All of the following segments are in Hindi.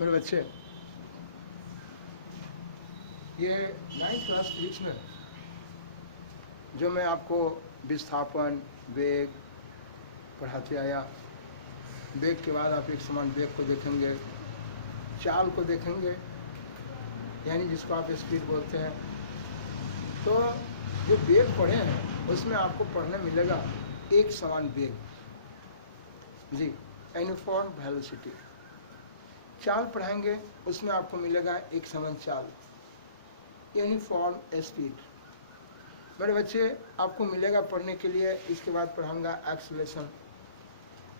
मेरे बच्चे, ये 9th क्लास फिजिक्स में जो मैं आपको विस्थापन, वेग पढ़ाते आया, वेग के बाद आप एक समान वेग को देखेंगे, चाल को देखेंगे, यानी जिसको आप स्पीड बोलते हैं। तो जो वेग पढ़े हैं उसमें आपको पढ़ने मिलेगा एक समान वेग जी, यूनिफॉर्म वेलोसिटी। चाल पढ़ाएंगे उसमें आपको मिलेगा एक समान चाल, यूनिफॉर्म स्पीड। मेरे बच्चे, आपको मिलेगा पढ़ने के लिए, इसके बाद पढ़ाऊंगा एक्सेलरेशन,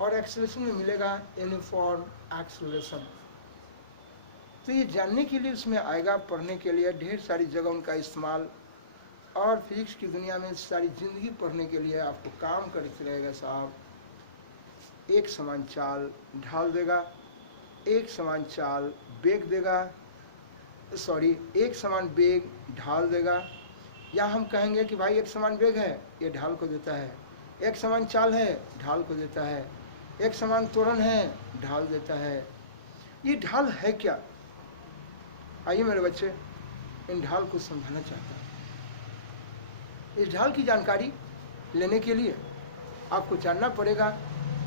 और एक्सेलरेशन में मिलेगा यूनिफॉर्म एक्सेलरेशन। तो ये जानने के लिए उसमें आएगा, पढ़ने के लिए ढेर सारी जगह उनका इस्तेमाल, और फिजिक्स की दुनिया में सारी ज़िंदगी पढ़ने के लिए आपको काम करते रहेगा साहब। एक समान चाल ढाल देगा, एक समान चाल बेग देगा, सॉरी एक समान बेग ढाल देगा, या हम कहेंगे कि भाई एक समान बेग है, ये ढाल को देता है, एक समान चाल है, ढाल को देता है, एक समान त्वरण है, ढाल देता है। ये ढाल है क्या? आइए मेरे बच्चे, इन ढाल को समझाना चाहता हूँ। इस ढाल की जानकारी लेने के लिए आपको जानना पड़ेगा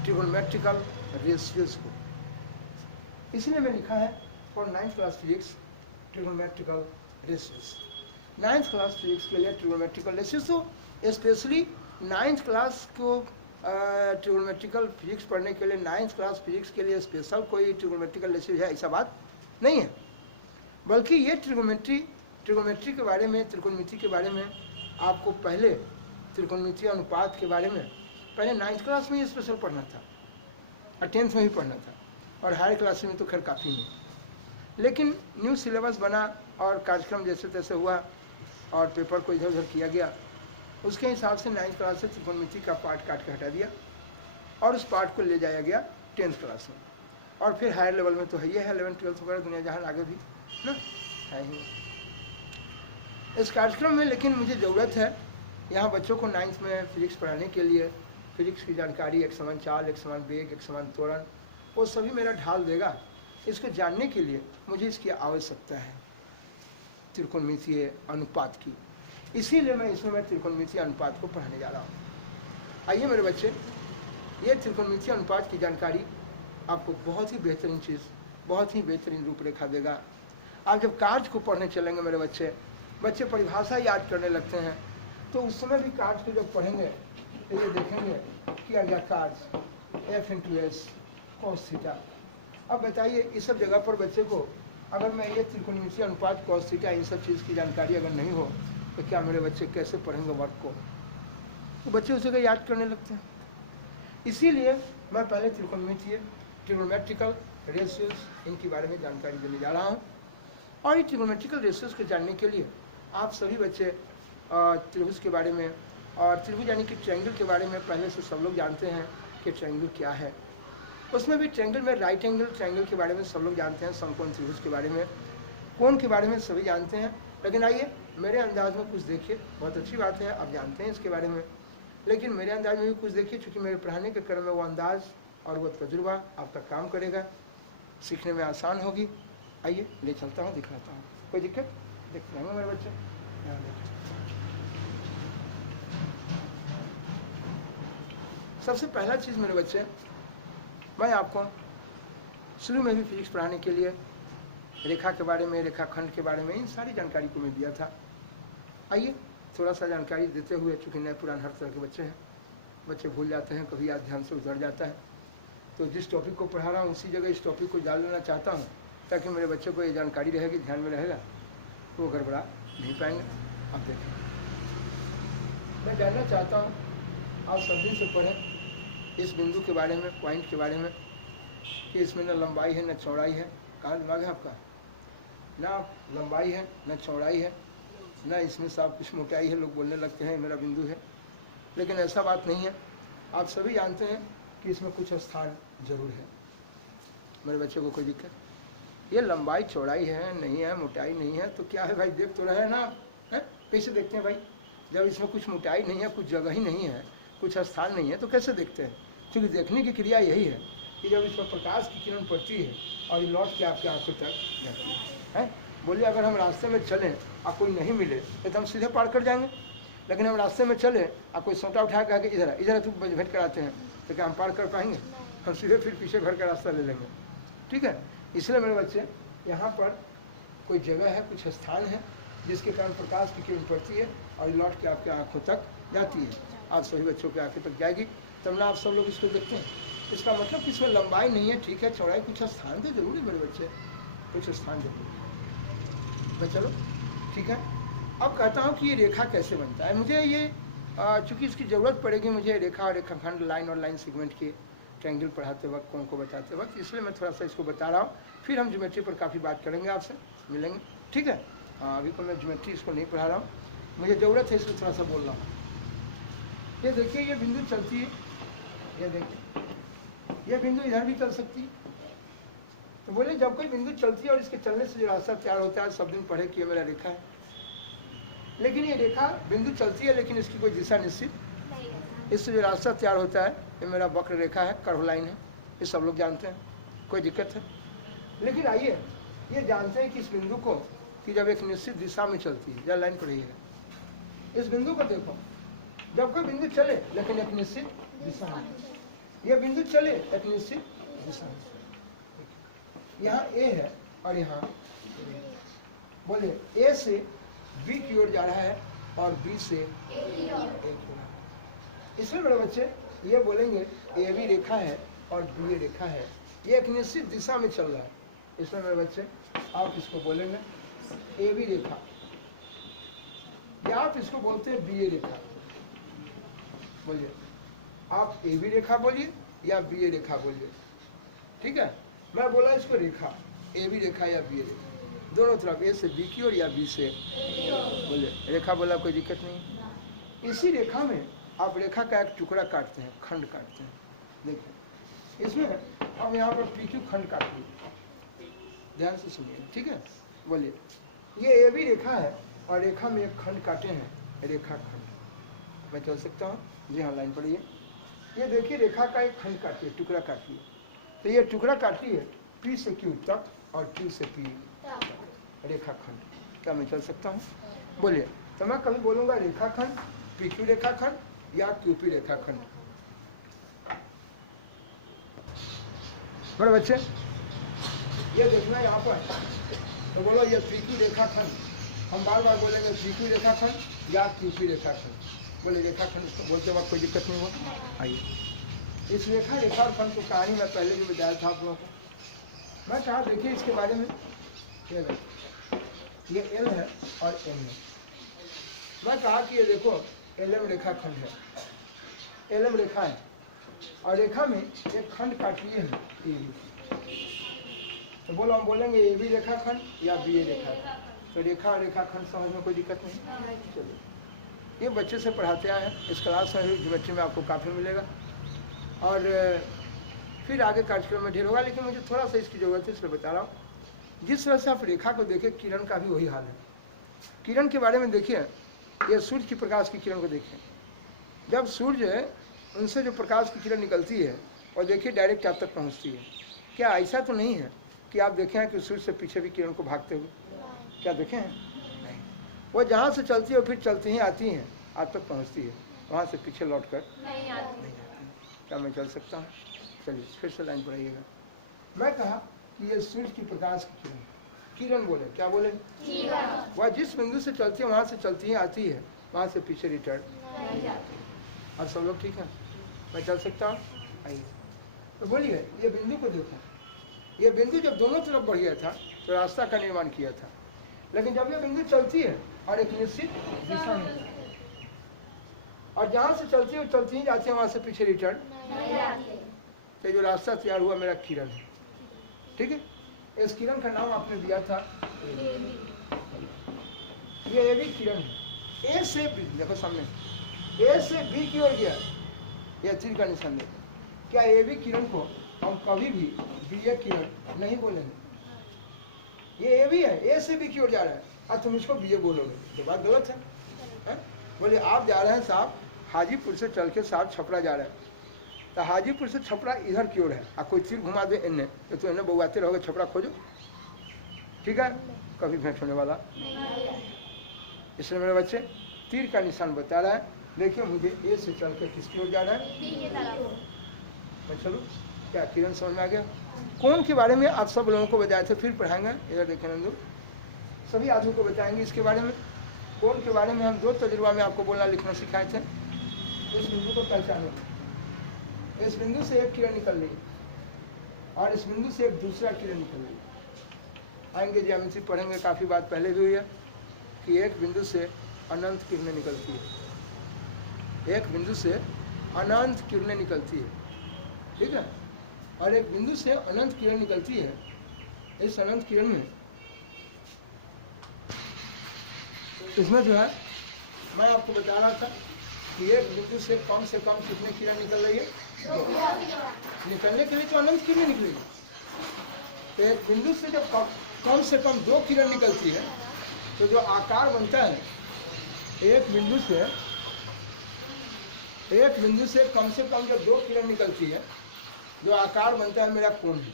ट्रिगोनोमेट्रिकल रेशियोज को। इसलिए मैं लिखा है for 9th class physics trigonometrical ratios. 9th class physics के लिए ट्रिगोनोमेट्रिकल रेशियोज, तो स्पेशली 9th क्लास को ट्रिगोनोमेट्रिकल फिजिक्स पढ़ने के लिए 9th क्लास फिजिक्स के लिए स्पेशल कोई ट्रिगोनोमेट्रिकल रेशियोज है, ऐसा बात नहीं है। बल्कि ये ट्रिगोनोमेट्री के बारे में, त्रिकोणमिति के बारे में आपको पहले, त्रिकोणमितीय अनुपात के बारे में पहले 9th क्लास में ये स्पेशल पढ़ना था, और 10th में भी पढ़ना था, और हायर क्लास में तो खैर काफ़ी नहीं। लेकिन न्यू सिलेबस बना और कार्यक्रम जैसे तैसे हुआ और पेपर को इधर उधर किया गया, उसके हिसाब से 9th क्लास से त्रिकोणमिति का पार्ट काट के हटा दिया और उस पार्ट को ले जाया गया 10th क्लास में। और फिर हायर लेवल में तो है, ये है 11th 12th वगैरह दुनिया जहाँ आगे भी ना है ही इस कार्यक्रम में। लेकिन मुझे ज़रूरत है यहाँ बच्चों को 9th में फिजिक्स पढ़ाने के लिए, फिजिक्स की जानकारी, एक समान चाल, एक समान वेग, एक समान त्वरण, वो सभी मेरा ढाल देगा। इसको जानने के लिए मुझे इसकी आवश्यकता है, त्रिकोणमितीय अनुपात की। इसीलिए मैं इसमें त्रिकोणमितीय अनुपात को पढ़ाने जा रहा हूँ। आइए मेरे बच्चे, ये त्रिकोणमितीय अनुपात की जानकारी आपको बहुत ही बेहतरीन चीज़, बहुत ही बेहतरीन रूपरेखा देगा। आप जब कार्य को पढ़ने चलेंगे मेरे बच्चे परिभाषा याद करने लगते हैं, तो उस समय भी कार्य को जब पढ़ेंगे तो ये देखेंगे कि अगला कार्य F×S cos थीटा। अब बताइए, इस सब जगह पर बच्चे को अगर मैं ये त्रिकोणमितीय अनुपात cos थीटा, इन सब चीज़ की जानकारी अगर नहीं हो तो क्या मेरे बच्चे कैसे पढ़ेंगे वर्क को? तो बच्चे उस जगह याद करने लगते हैं। इसीलिए मैं पहले ट्रिगोनोमेट्रिकल रेशियोज, इनके बारे में जानकारी देने जा रहा हूँ। और ये ट्रिगोनोमेट्रिकल रेशियोज को जानने के लिए आप सभी बच्चे त्रिभुज के बारे में, और त्रिभुज यानी कि ट्रायंगल के बारे में पहले से सब लोग जानते हैं कि ट्रायंगल क्या है। उसमें भी ट्रायंगल में राइट एंगल ट्रायंगल के बारे में सब लोग जानते हैं, समकोण त्रिभुज के बारे में, कोण के बारे में सभी जानते हैं। लेकिन आइए मेरे अंदाज में कुछ देखिए, बहुत अच्छी बात है आप जानते हैं इसके बारे में, लेकिन मेरे अंदाज में भी कुछ देखिए, क्योंकि मेरे पढ़ाने के क्रम में वो अंदाज और वो तजुर्बा आपका काम करेगा, सीखने में आसान होगी। आइए ले चलता हूँ, दिखाता हूँ, कोई दिक्कत? देखते हैं मेरे बच्चे, सबसे पहला चीज़ मेरे बच्चे, मैं आपको शुरू में भी फिजिक्स पढ़ाने के लिए रेखा के बारे में, रेखाखंड के बारे में, इन सारी जानकारी को मैं दिया था। आइए थोड़ा सा जानकारी देते हुए, चूँकि नए पुराने हर तरह के बच्चे हैं, बच्चे भूल जाते हैं, कभी याद ध्यान से उतर जाता है, तो जिस टॉपिक को पढ़ा रहा हूँ उसी जगह इस टॉपिक को डाल लेना चाहता हूँ, ताकि मेरे बच्चे को ये जानकारी रहेगी, ध्यान में रहेगा, तो वो गड़बड़ा नहीं पाएंगे। आप देखें, मैं जानना चाहता हूँ आप सब दिन से पढ़ें इस बिंदु के बारे में, पॉइंट के बारे में, कि इसमें न लंबाई है न चौड़ाई है। कहाँ दिमाग है आपका? ना लंबाई है न चौड़ाई है, ना इसमें सब कुछ मोटाई है। लोग बोलने लगते हैं मेरा बिंदु है, लेकिन ऐसा बात नहीं है। आप सभी जानते हैं कि इसमें कुछ स्थान जरूर है। मेरे बच्चे को कोई दिक्कत? ये लंबाई चौड़ाई है नहीं है, मोटाई नहीं है, तो क्या है भाई? देख तो रहे हैं ना, है? कैसे देखते हैं भाई? जब इसमें कुछ मोटाई नहीं है, कुछ जगह ही नहीं है, कुछ स्थान नहीं है, तो कैसे देखते हैं? क्योंकि देखने की क्रिया यही है कि जब इस पर प्रकाश की किरण पड़ती है और ये लौट के आपके आंखों तक जाती है। बोलिए अगर हम रास्ते में चलें और कोई नहीं मिले तो हम सीधे पार कर जाएंगे, लेकिन हम रास्ते में चले और कोई सोटा उठा के इधर इधर तू भेंट कराते हैं तो क्या हम पार कर पाएंगे? हम सीधे फिर पीछे घर का रास्ता ले लेंगे। ठीक है, इसलिए मेरे बच्चे यहाँ पर कोई जगह है, कुछ स्थान है जिसके कारण प्रकाश की किरण पड़ती है और लौट के आपके आंखों तक जाती है। आप सभी बच्चों के आंखों तक जाएगी, तब ना आप सब लोग इसको देखते हैं। इसका मतलब कि इसमें लंबाई नहीं है, ठीक है, चौड़ाई, कुछ स्थान तो जरूर है मेरे बच्चे, कुछ स्थान जरूर है। चलो ठीक है, अब कहता हूँ कि ये रेखा कैसे बनता है। मुझे ये चूँकि इसकी ज़रूरत पड़ेगी मुझे रेखा और रेखाखंड, लाइन और लाइन सेगमेंट के ट्रायंगल पढ़ाते वक्त, कौन को बताते वक्त, इसलिए मैं थोड़ा सा इसको बता रहा हूँ। फिर हम ज्योमेट्री पर काफ़ी बात करेंगे, आपसे मिलेंगे। ठीक है, अभी तो मैं ज्योमेट्री इसको नहीं पढ़ा रहा हूँ, मुझे ज़रूरत है इसलिए थोड़ा सा बोल रहा हूँ। ये देखिए ये बिंदु चलती है, ये देखिए ये बिंदु इधर भी चल सकती है। तो बोले जब कोई बिंदु चलती है और इसके चलने से जो रास्ता तैयार होता है, सब दिन पढ़े कि ये मेरा रेखा है, लेकिन ये रेखा बिंदु चलती है लेकिन इसकी कोई दिशा निश्चित, इससे जो रास्ता तैयार होता है ये मेरा वक्र रेखा है, कर्व लाइन है, ये सब लोग जानते हैं, कोई दिक्कत है। लेकिन आइए ये जानते हैं कि इस बिंदु को कि जब एक निश्चित दिशा में चलती है, जब लाइन पड़ेगी, इस बिंदु को देखो, जब कोई बिंदु चले लेकिन एक निश्चित दिशा में, यह बिंदु चले एक निश्चित दिशा में, यहाँ ए है और यहाँ बोले ए से बी की ओर जा रहा है और बी से ए की ओर, इसलिए बड़े बच्चे ये बोलेंगे ए बी रेखा है और बी ए रेखा है, ये एक निश्चित दिशा में चल रहा है। इसमें मेरे बच्चे आप इसको बोलेंगे ए बी रेखा, या आप इसको बोलते हैं बी ए रेखा। बोलिए आप ए बी रेखा बोलिए या बी ए रेखा बोलिए। ठीक है, मैं बोला इसको रेखा, ए बी रेखा या बी ए रेखा, दोनों तरफ, ए से बी की ओर या बी से बोले रेखा, बोला कोई दिक्कत नहीं। इसी रेखा में आप रेखा का एक टुकड़ा काटते हैं, खंड काटते हैं। देखिए इसमें हम यहाँ पर पी क्यू खंड काटेंगे, ध्यान से सुनिए। ठीक है, बोलिए ये ए बी रेखा है और रेखा में एक खंड काटे हैं, रेखा खंड। मैं चल सकता हूँ? जी हाँ, लाइन पढ़िए। ये देखिए रेखा का एक खंड काटिए, टुकड़ा काटिए, तो ये टुकड़ा काटिए पी से क्यू तक और क्यू से पी, रेखा खंड। क्या मैं चल सकता हूँ? बोलिए। तो मैं कभी बोलूँगा रेखा खंड, पी क्यू रेखा खंड या क्यू पी रेखा खंड। बड़े बच्चे ये देखना यहाँ पर, तो बोलो ये पी क्यू रेखा खंड, हम बार बार बोलेंगे पी क्यू रेखा खंड या क्यू पी रेखा खंड। बोले रेखा खंड बोलते वक्त कोई दिक्कत नहीं हुआ। आइए इस रेखा खंड को कहानी मैं पहले भी बताया था आप लोगों को। मैं कहा देखिए इसके बारे में, ये एल है और एम है। मैं कहा कि ये देखो एल एम रेखा खंड है, एल एम रेखा है और रेखा में एक खंड काटिए है ए बी। तो बोलो हम बोलेंगे ए बी रेखा खंड या बी ए रेखा खंड। तो रेखा रेखा खंड समझ में कोई दिक्कत नहीं। चलिए ये बच्चे से पढ़ाते आए हैं, इस क्लास में ज्योमेट्री में आपको काफ़ी मिलेगा और फिर आगे कार्यक्रम में ढेर होगा, लेकिन मुझे थोड़ा सा इसकी ज़रूरत है इसलिए बता रहा हूँ। जिस तरह से आप रेखा को देखें, किरण का भी वही हाल है। किरण के बारे में देखिए, ये सूर्य की प्रकाश की किरण को देखिए, जब सूर्य उनसे जो प्रकाश की किरण निकलती है और देखिए डायरेक्ट आप तक पहुँचती है, क्या ऐसा तो नहीं है कि आप देखें हैं कि सूर्य से पीछे भी किरण को भागते हुए, क्या देखें हैं? नहीं, वो जहाँ से चलती है फिर चलती ही आती हैं, आप तक पहुँचती है, वहाँ से पीछे लौट कर नहीं आती। क्या मैं चल सकता हूँ? चलिए फिर से लाइन पढ़ाइएगा। मैं कहा कि ये सूर्य की प्रकाश की किरण, किरण बोले, क्या बोले? वह जिस बिंदु से चलती है वहाँ से चलती ही आती है, वहाँ से पीछे रिटर्न नहीं जाती। अब सब लोग ठीक है? मैं चल सकता हूँ? आइए तो बोलिए ये बिंदु को देखो, ये बिंदु जब दोनों तरफ बढ़ गया था तो रास्ता का निर्माण किया था, लेकिन जब ये बिंदु चलती है और एक निश्चित दिशा में और जहाँ से चलती है चलती ही जाती है, वहाँ से पीछे रिटर्न नहीं आती। तो जो रास्ता तैयार हुआ मेरा किरण है। ठीक है, इस किरण का नाम आपने दिया था ये ए बी किरण है। ए से बी, देखो सामने, ए से बी की ओर गया, यह तीर का निशान देखो। क्या ए बी किरण को हम कभी भी बी ए किरण नहीं बोलेंगे? ये ए बी है, ए से बी की ओर जा रहा है और तुम इसको बी ए बोलोगे, तो बात गलत है? बोले आप जा रहे हैं साहब हाजीपुर से चल के साहब छपरा जा रहे हैं, तो हाजीपुर से छपरा इधर की ओर है, और कोई तीर घुमा दे इन्हें तो इन्हें बउआते रहोगे, छपरा खोजो, ठीक है, कभी भेंट होने वाला। इसलिए मेरे बच्चे तीर का निशान बता रहा है। देखिए मुझे ए से चल कर किसकी ओर जा रहा है, मैं चलूँ क्या? किरण समझ में आ गया? कौन के बारे में आप सब लोगों को बताए थे, फिर पढ़ाएंगे। इधर देखें नंदू, सभी आदमी को बताएंगे इसके बारे में। कौन के बारे में हम 2 तजुर्बा में आपको बोलना लिखना सिखाए थे। इस बिंदु को पहचानो, इस बिंदु से एक किरण निकल रही और इस बिंदु से एक दूसरा किरण निकल रही। आएंगे ज्यामिति पढ़ेंगे, काफ़ी बात पहले भी हुई है कि एक बिंदु से अनंत किरणें निकलती है, एक बिंदु से अनंत किरणें निकलती है, ठीक है, और एक बिंदु से अनंत किरण निकलती है। इस अनंत किरण में इसमें जो है मैं आपको बता रहा था कि एक बिंदु से कम कितने किरण निकल रही है, निकलने के लिए तो अनंत किरण निकलेगी। तो एक बिंदु से जब कम से कम 2 किरण निकलती है तो जो आकार बनता है, एक बिंदु से कम जब 2 किरण निकलती है, जो आकार बनता है मेरा कोण है।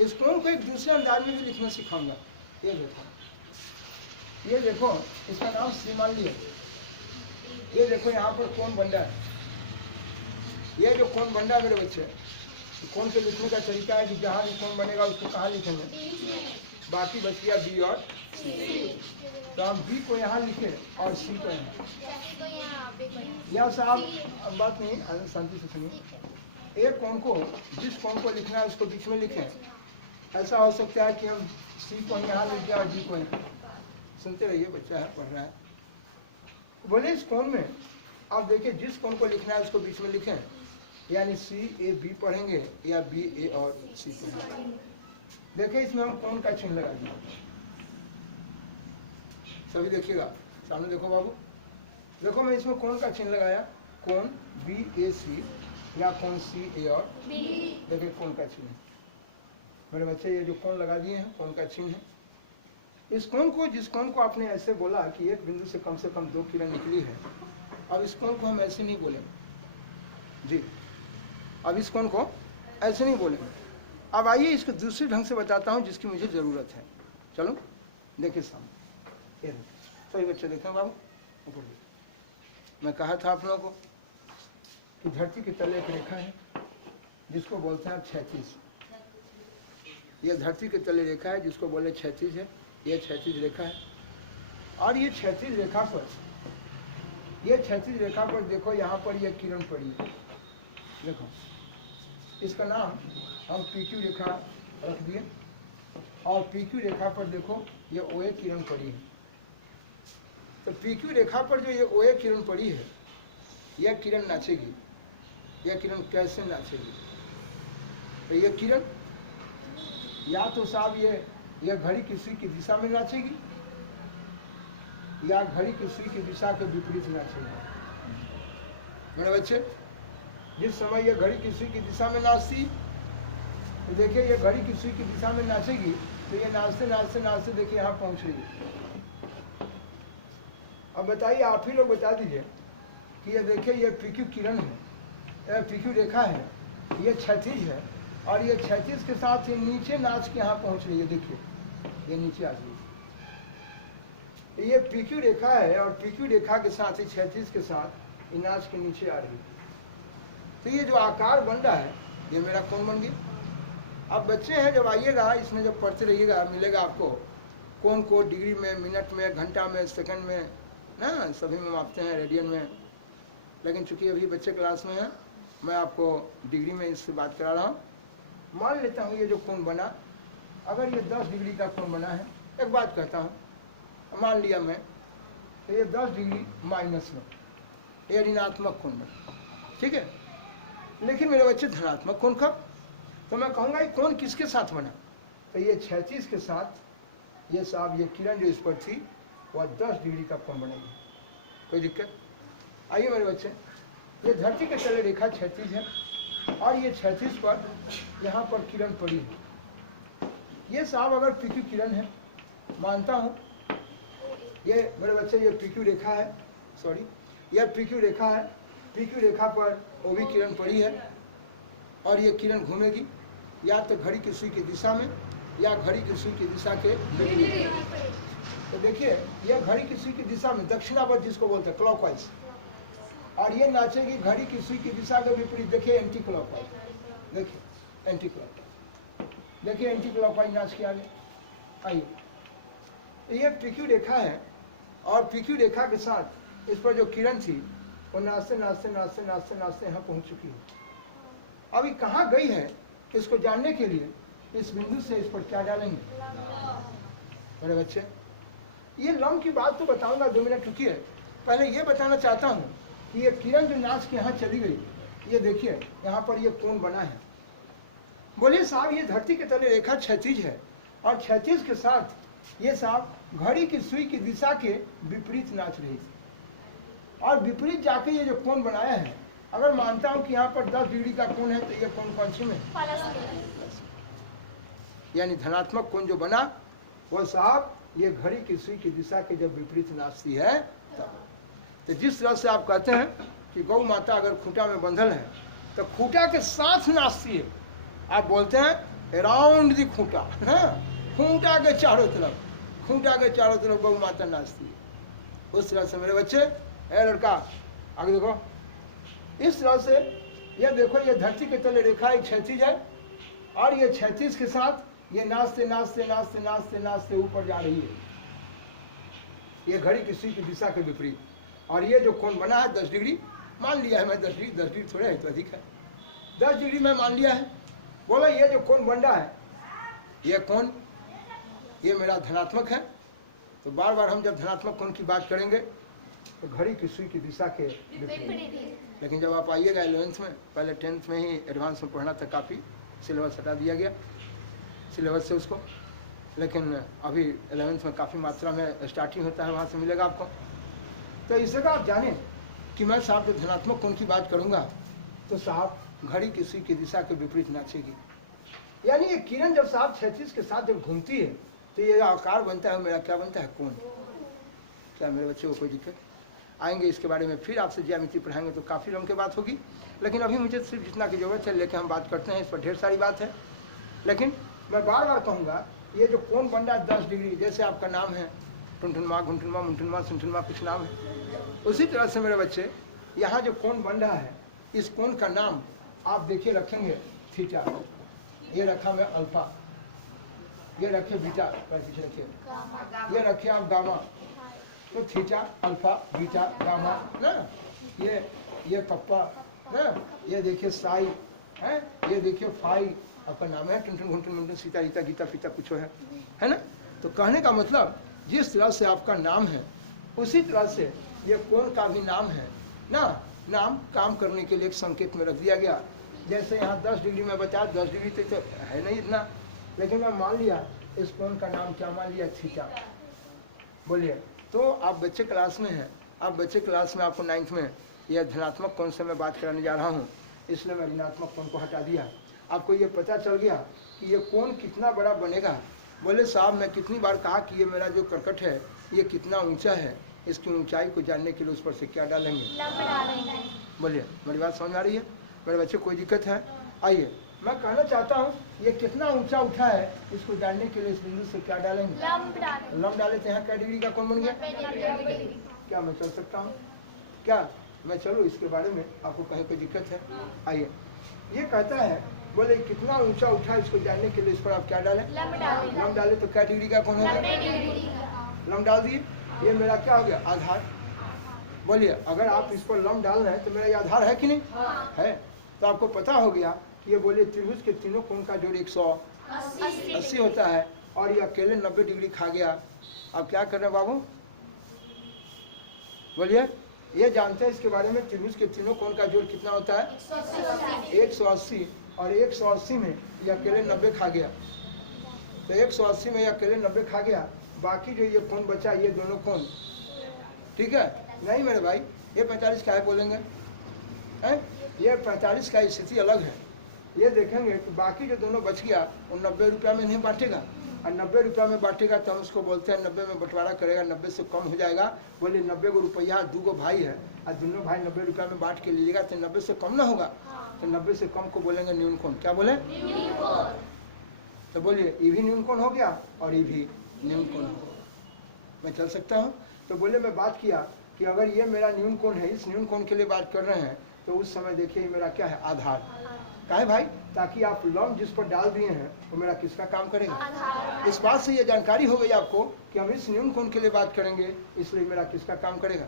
इस कोण को एक दूसरे अंदाज में भी लिखना सिखाऊंगा। ये देखो इसका नाम सी मान लिया। ये देखो यहाँ पर कोण बन रहा है, ये जो कोण बन रहा है मेरे बच्चे, कोण के लिखने का तरीका है कि जहाँ भी कोण बनेगा उसको कहाँ लिखेंगे, बाकी बच गया बी और सी। तो हम बी को यहाँ लिखे और सी को यहाँ से। आप बात नहीं, शांति से सुनिए। एक कोण को, जिस कोण को लिखना है उसको बीच में लिखें। ऐसा हो सकता है कि हम सी को यहाँ लिख दिया और डी को यहाँ। सुनते रहिए, बच्चा है, पढ़ रहा है। बोले इस कोण में आप देखिए, जिस कोण को लिखना है उसको बीच में लिखें, यानी सी ए बी पढ़ेंगे या बी ए और सी पढ़ेंगे। देखिए इसमें हम कोण का चिन्ह लगा दिया, सभी देखिएगा, सामने देखो बाबू, देखो मैं इसमें कोण का चिन्ह लगाया, कोण बी ए सी या कोण सी ए और देखिए कोण का चिन्ह। मेरे बच्चे ये जो कोण लगा दिए हैं, कोण का चिन्ह है। इस कोण को, जिस कोण को आपने ऐसे बोला कि एक बिंदु से कम 2 किरण निकली है, अब इस कोण को हम ऐसे नहीं बोलेंगे जी, अब इस कोण को ऐसे नहीं बोलेंगे। अब आइए इसको दूसरे ढंग से बताता हूँ जिसकी मुझे ज़रूरत है। चलो देखिए सामने, ये सभी बच्चे देखें बाबू, ऊपर मैं कहा था आप लोगों को कि धरती के तले एक रेखा है जिसको बोलते हैं क्षैतिज। ये धरती के तले रेखा है जिसको बोले क्षैतिज है, ये क्षैतिज रेखा है। और ये क्षैतिज रेखा पर, ये क्षैतिज रेखा पर देखो यहाँ पर ये किरण पड़ी है, देखो इसका नाम हम PQ रेखा रख दिए। और PQ रेखा पर देखो ये OA किरण पड़ी है। तो PQ रेखा पर जो ये OA किरण पड़ी है, यह किरण नाचेगी। यह किरण कैसे नाचेगी? तो ये किरण या तो साहब ये घड़ी की सुई की दिशा में नाचेगी या घड़ी की सुई की दिशा के विपरीत नाचेगी। मेरे बच्चे, जिस समय ये घड़ी की सुई की दिशा में नाचती, तो देखिए ये घड़ी की सुई की दिशा में नाचेगी, तो ये नाचते नाचते नाचते देखिए यहाँ पहुँचेगी। अब बताइए, आप ही लोग बता दीजिए कि ये देखिए ये PQ किरण है, PQ रेखा है, ये क्षैतिज है, और ये क्षैतिज के साथ ये नीचे नाच के यहाँ पहुँच रही है। देखिए ये नीचे आ रही है, ये PQ रेखा है और PQ रेखा के साथ ही क्षैतिज के साथ ये नाच के नीचे आ रही है। तो ये जो आकार बन रहा है ये मेरा कोण बन गया। अब बच्चे हैं, जब आइएगा इसमें जब पढ़ते रहिएगा, मिलेगा आपको कोण को डिग्री में, मिनट में, घंटा में, सेकंड में, ना सभी में मापते हैं, रेडियन में। लेकिन चूंकि अभी बच्चे क्लास में हैं, मैं आपको डिग्री में इससे बात करा रहा हूँ। मान लेता हूँ ये जो कोण बना, अगर ये 10 डिग्री का कोण बना है, एक बात कहता हूँ, मान लिया मैं, तो ये 10 डिग्री माइनस में, ये ऋणात्मक कोण बना, ठीक है। लेकिन मेरे बच्चे धनात्मक कोण कब? तो मैं कहूँगा ये कोण किसके साथ बना? तो ये क्षैतिज के साथ। ये साहब ये किरण जो इस पर थी वह 10 डिग्री का कोण बनेगी। कोई दिक्कत? आइए मेरे बच्चे, ये धरती के तले रेखा क्षैतिज है और ये क्षैतिज पर यहाँ पर किरण पड़ी है। ये साहब अगर PQ किरण है, मानता हूँ ये मेरे बच्चे ये PQ रेखा है, सॉरी यह PQ रेखा है। PQ रेखा पर OB किरण पड़ी है और ये किरण घूमेगी या तो घड़ी की सुई की दिशा में या घड़ी की सुई की दिशा के विपरीत। तो देखिए यह घड़ी की सुई की दिशा में दक्षिणावर्त जिसको बोलते हैं क्लॉकवाइज, और ये नाचेगी घड़ी की सुई की दिशा के विपरीत। देखिए एंटी क्लॉकवाइज, देखिए एंटी क्लॉकवाइज, देखिए एंटी क्लॉकवाइज नाच के आगे। आइए ये पीक्यू रेखा है और पीक्यू रेखा के साथ इस पर जो किरण थी वो नाचते नाचते नाचते नाचते नाचते यहाँ पहुँच चुकी है। अभी कहाँ गई है इसको जानने के लिए इस बिंदु से इस पर क्या डालेंगे मेरे बच्चे। ये लंब की बात तो बताऊंगा, 2 मिनट रुकिए। पहले ये बताना चाहता हूँ कि ये किरण जो नाच के यहाँ चली गई, ये देखिए यहाँ पर ये कोण बना है। बोलिए साहब ये धरती के तले रेखा क्षैतिज है और क्षैतिज के साथ ये साहब घड़ी की सुई की दिशा के विपरीत नाच रही थी, और विपरीत जाके ये जो कोण बनाया है, अगर मानता हूँ कि यहाँ पर 10 डिग्री का कोण है तो ये कोण कौन सी में, यानी धनात्मक कोण जो बना वो साहब ये घड़ी की सुई की दिशा के जब विपरीत नाचती है तब। तो जिस तरह से आप कहते हैं कि गौ माता अगर खूंटा में बंधल है तो खूंटा के साथ नाचती है, आप बोलते हैं अराउंड दी खूंटा, खूंटा के चारों तरफ, खूंटा के चारों तरफ गौ माता नाचती है। उस तरह से मेरे बच्चे, ए लड़का आगे देखो, इस तरह से ये देखो ये धरती के तले रेखा एक क्षैतिज है और ये क्षैतिज के साथ ये नाचते नाचते नाचते नाचते नाचते ऊपर जा रही है, ये घड़ी की सुई की दिशा के विपरीत। और ये जो कोण बना है 10 डिग्री मान लिया है मैं, 10 डिग्री थोड़े है तो अधिक है, 10 डिग्री में मान लिया है। बोला ये जो कोण बन रहा है ये कोण ये मेरा धनात्मक है। तो बार बार हम जब धनात्मक कोण की बात करेंगे तो घड़ी की सुई की दिशा के विपरीत। लेकिन जब आप आइएगा 11th में, पहले 10th में ही एडवांस में पढ़ना था, काफ़ी सिलेबस हटा दिया गया सिलेबस से उसको, लेकिन अभी 11th में काफ़ी मात्रा में स्टार्टिंग होता है, वहाँ से मिलेगा आपको। तो इस जगह आप जानें कि मैं साहब जो धनात्मक कोण की बात करूँगा तो साहब घड़ी की सुई की दिशा के विपरीत नाचेगी। यानी ये किरण जब साहब क्षैतिज के साथ जब घूमती है तो ये आकार बनता है, मेरा क्या बनता है, कोण। क्या मेरे बच्चे को कोई दिक्कत? आएंगे इसके बारे में फिर आपसे ज्यामिति पढ़ाएंगे तो काफ़ी लंबी बात होगी, लेकिन अभी मुझे सिर्फ जितना की जरूरत है लेके हम बात करते हैं। इस पर ढेर सारी बात है, लेकिन मैं बार बार कहूँगा ये जो कोण बन रहा है 10 डिग्री, जैसे आपका नाम है टुनटुनमा, घुंटुनमा, मुंटुनमा, सुनटुनमा, कुछ नाम है, उसी तरह से मेरे बच्चे यहाँ जो कोण बन रहा है इस कोण का नाम आप देखिए रखेंगे थीटा, ये रखा मैं अल्फा, ये रखे बीटा, पीछे रखिए, ये रखे आप गामा, तो थीटा अल्फा बीटा गामा ना, ये पप्पा ना, ये देखिए साई है, ये देखिए फाई, आपका नाम है टुनटुन घुंटुन मुंटुन सीता रीता गीता पिता कुछ है ना। तो कहने का मतलब जिस तरह से आपका नाम है उसी तरह से ये कोण का भी नाम है ना। नाम काम करने के लिए एक संकेत में रख दिया गया। जैसे यहाँ 10 डिग्री में बचा, 10 डिग्री तो है नहीं इतना, लेकिन मैं मान लिया इस कोण का नाम क्या मान लिया, थीटा। बोलिए, तो आप बच्चे क्लास में हैं, आप बच्चे क्लास में आपको 9th में यह धनात्मक कोण से मैं बात कराने जा रहा हूँ, इसलिए मैं ऋणात्मक कोण को हटा दिया। आपको ये पता चल गया कि ये कोण कितना बड़ा बनेगा। बोले साहब मैं कितनी बार कहा कि ये मेरा जो कर्कट है ये कितना ऊंचा है, इसकी ऊंचाई को जानने के लिए उस पर से क्या डालेंगे, बोलिए। मेरी बात समझ आ रही है मेरे बच्चे, कोई दिक्कत है? आइए मैं कहना चाहता हूँ ये कितना ऊंचा उठा है इसको जानने के लिए इस बिंदु से क्या डालेंगे, लंब डाले। तो यहाँ क्या डिग्री का कोण बन गया, क्या मैं चल सकता हूँ, क्या मैं चलूँ? इसके बारे में आपको कहीं कोई दिक्कत है? आइए, ये कहता है बोले कितना ऊंचा उठा इसको जानने के लिए इस पर आप क्या डालें, लंब डाले। तो क्या डिग्री का कोण होगा, लंब डाल दिए। ये मेरा क्या हो गया, आधार। बोलिए, अगर आप इस पर लंब डाल रहे हैं तो मेरा ये आधार है कि नहीं है? तो आपको पता हो गया कि ये बोलिए त्रिभुज के तीनों कोण का जोड़ 180 होता है और ये अकेले 90 डिग्री खा गया। अब क्या कर रहे हैं बाबू, बोलिए। ये जानते हैं इसके बारे में, त्रिभुज के तीनों कोण का जोड़ कितना होता है, 180, और 180 में ये अकेले 90 खा गया। तो 180 में ये अकेले 90 खा गया, बाकी जो ये कोण बचा ये दोनों कोण, ठीक है? नहीं मेरे भाई, ये 45 का है बोलेंगे हैं, ये 45 का स्थिति अलग है। ये देखेंगे कि बाकी जो दोनों बच गया वो 90 रुपया में नहीं बांटेगा, और 90 रुपया में बांटेगा तो हम उसको बोलते हैं 90 में बंटवारा करेगा, 90 से कम हो जाएगा। बोले 90 रुपया, 2 भाई है और दोनों भाई 90 रुपया में बांट के लीजिएगा तो 90 से कम ना होगा। तो 90 से कम को बोलेंगे न्यून कोण। क्या बोले? तो बोलिए ये भी न्यून कोण हो गया और ये भी न्यून कोण हो गया। मैं चल सकता हूँ? तो बोले मैं बात किया कि अगर ये मेरा न्यून कोण है, इस न्यून कोण के लिए बात कर रहे हैं, तो उस समय देखिए मेरा क्या है? आधार। काहे भाई? ताकि आप लंब जिस पर डाल दिए हैं वो मेरा किसका काम करेगा? इस बात से ये जानकारी हो गई आपको कि हम इस न्यून कोण के लिए बात करेंगे, इसलिए मेरा किसका काम करेगा?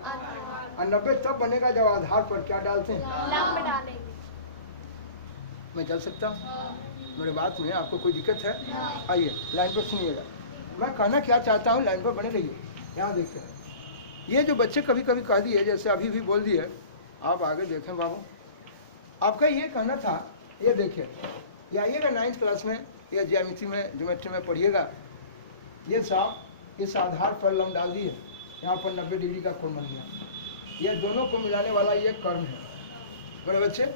और 90 तब बनेगा जब आधार पर क्या डालते हैं? लंब डालेंगे। मैं चल सकता हूँ? मेरे बात में आपको कोई दिक्कत है? आइए लाइन पर सुनिएगा। मैं कहना क्या चाहता हूँ, लाइन पर बने रहिए। यहाँ देखिए, ये जो बच्चे कभी कभी कह दिए, जैसे अभी भी बोल दिए, आप आगे देखें बाबू। आपका ये कहना था, ये देखिए, ये आइएगा 9th क्लास में या ज्यामिति में, ज्योमेट्री में पढ़िएगा। ये साहब इस आधार पर लंब डाल दिए, यहाँ पर 90 डिग्री का कोण बन गया। ये दोनों को मिलाने वाला ये कर्म है। बड़े बच्चे,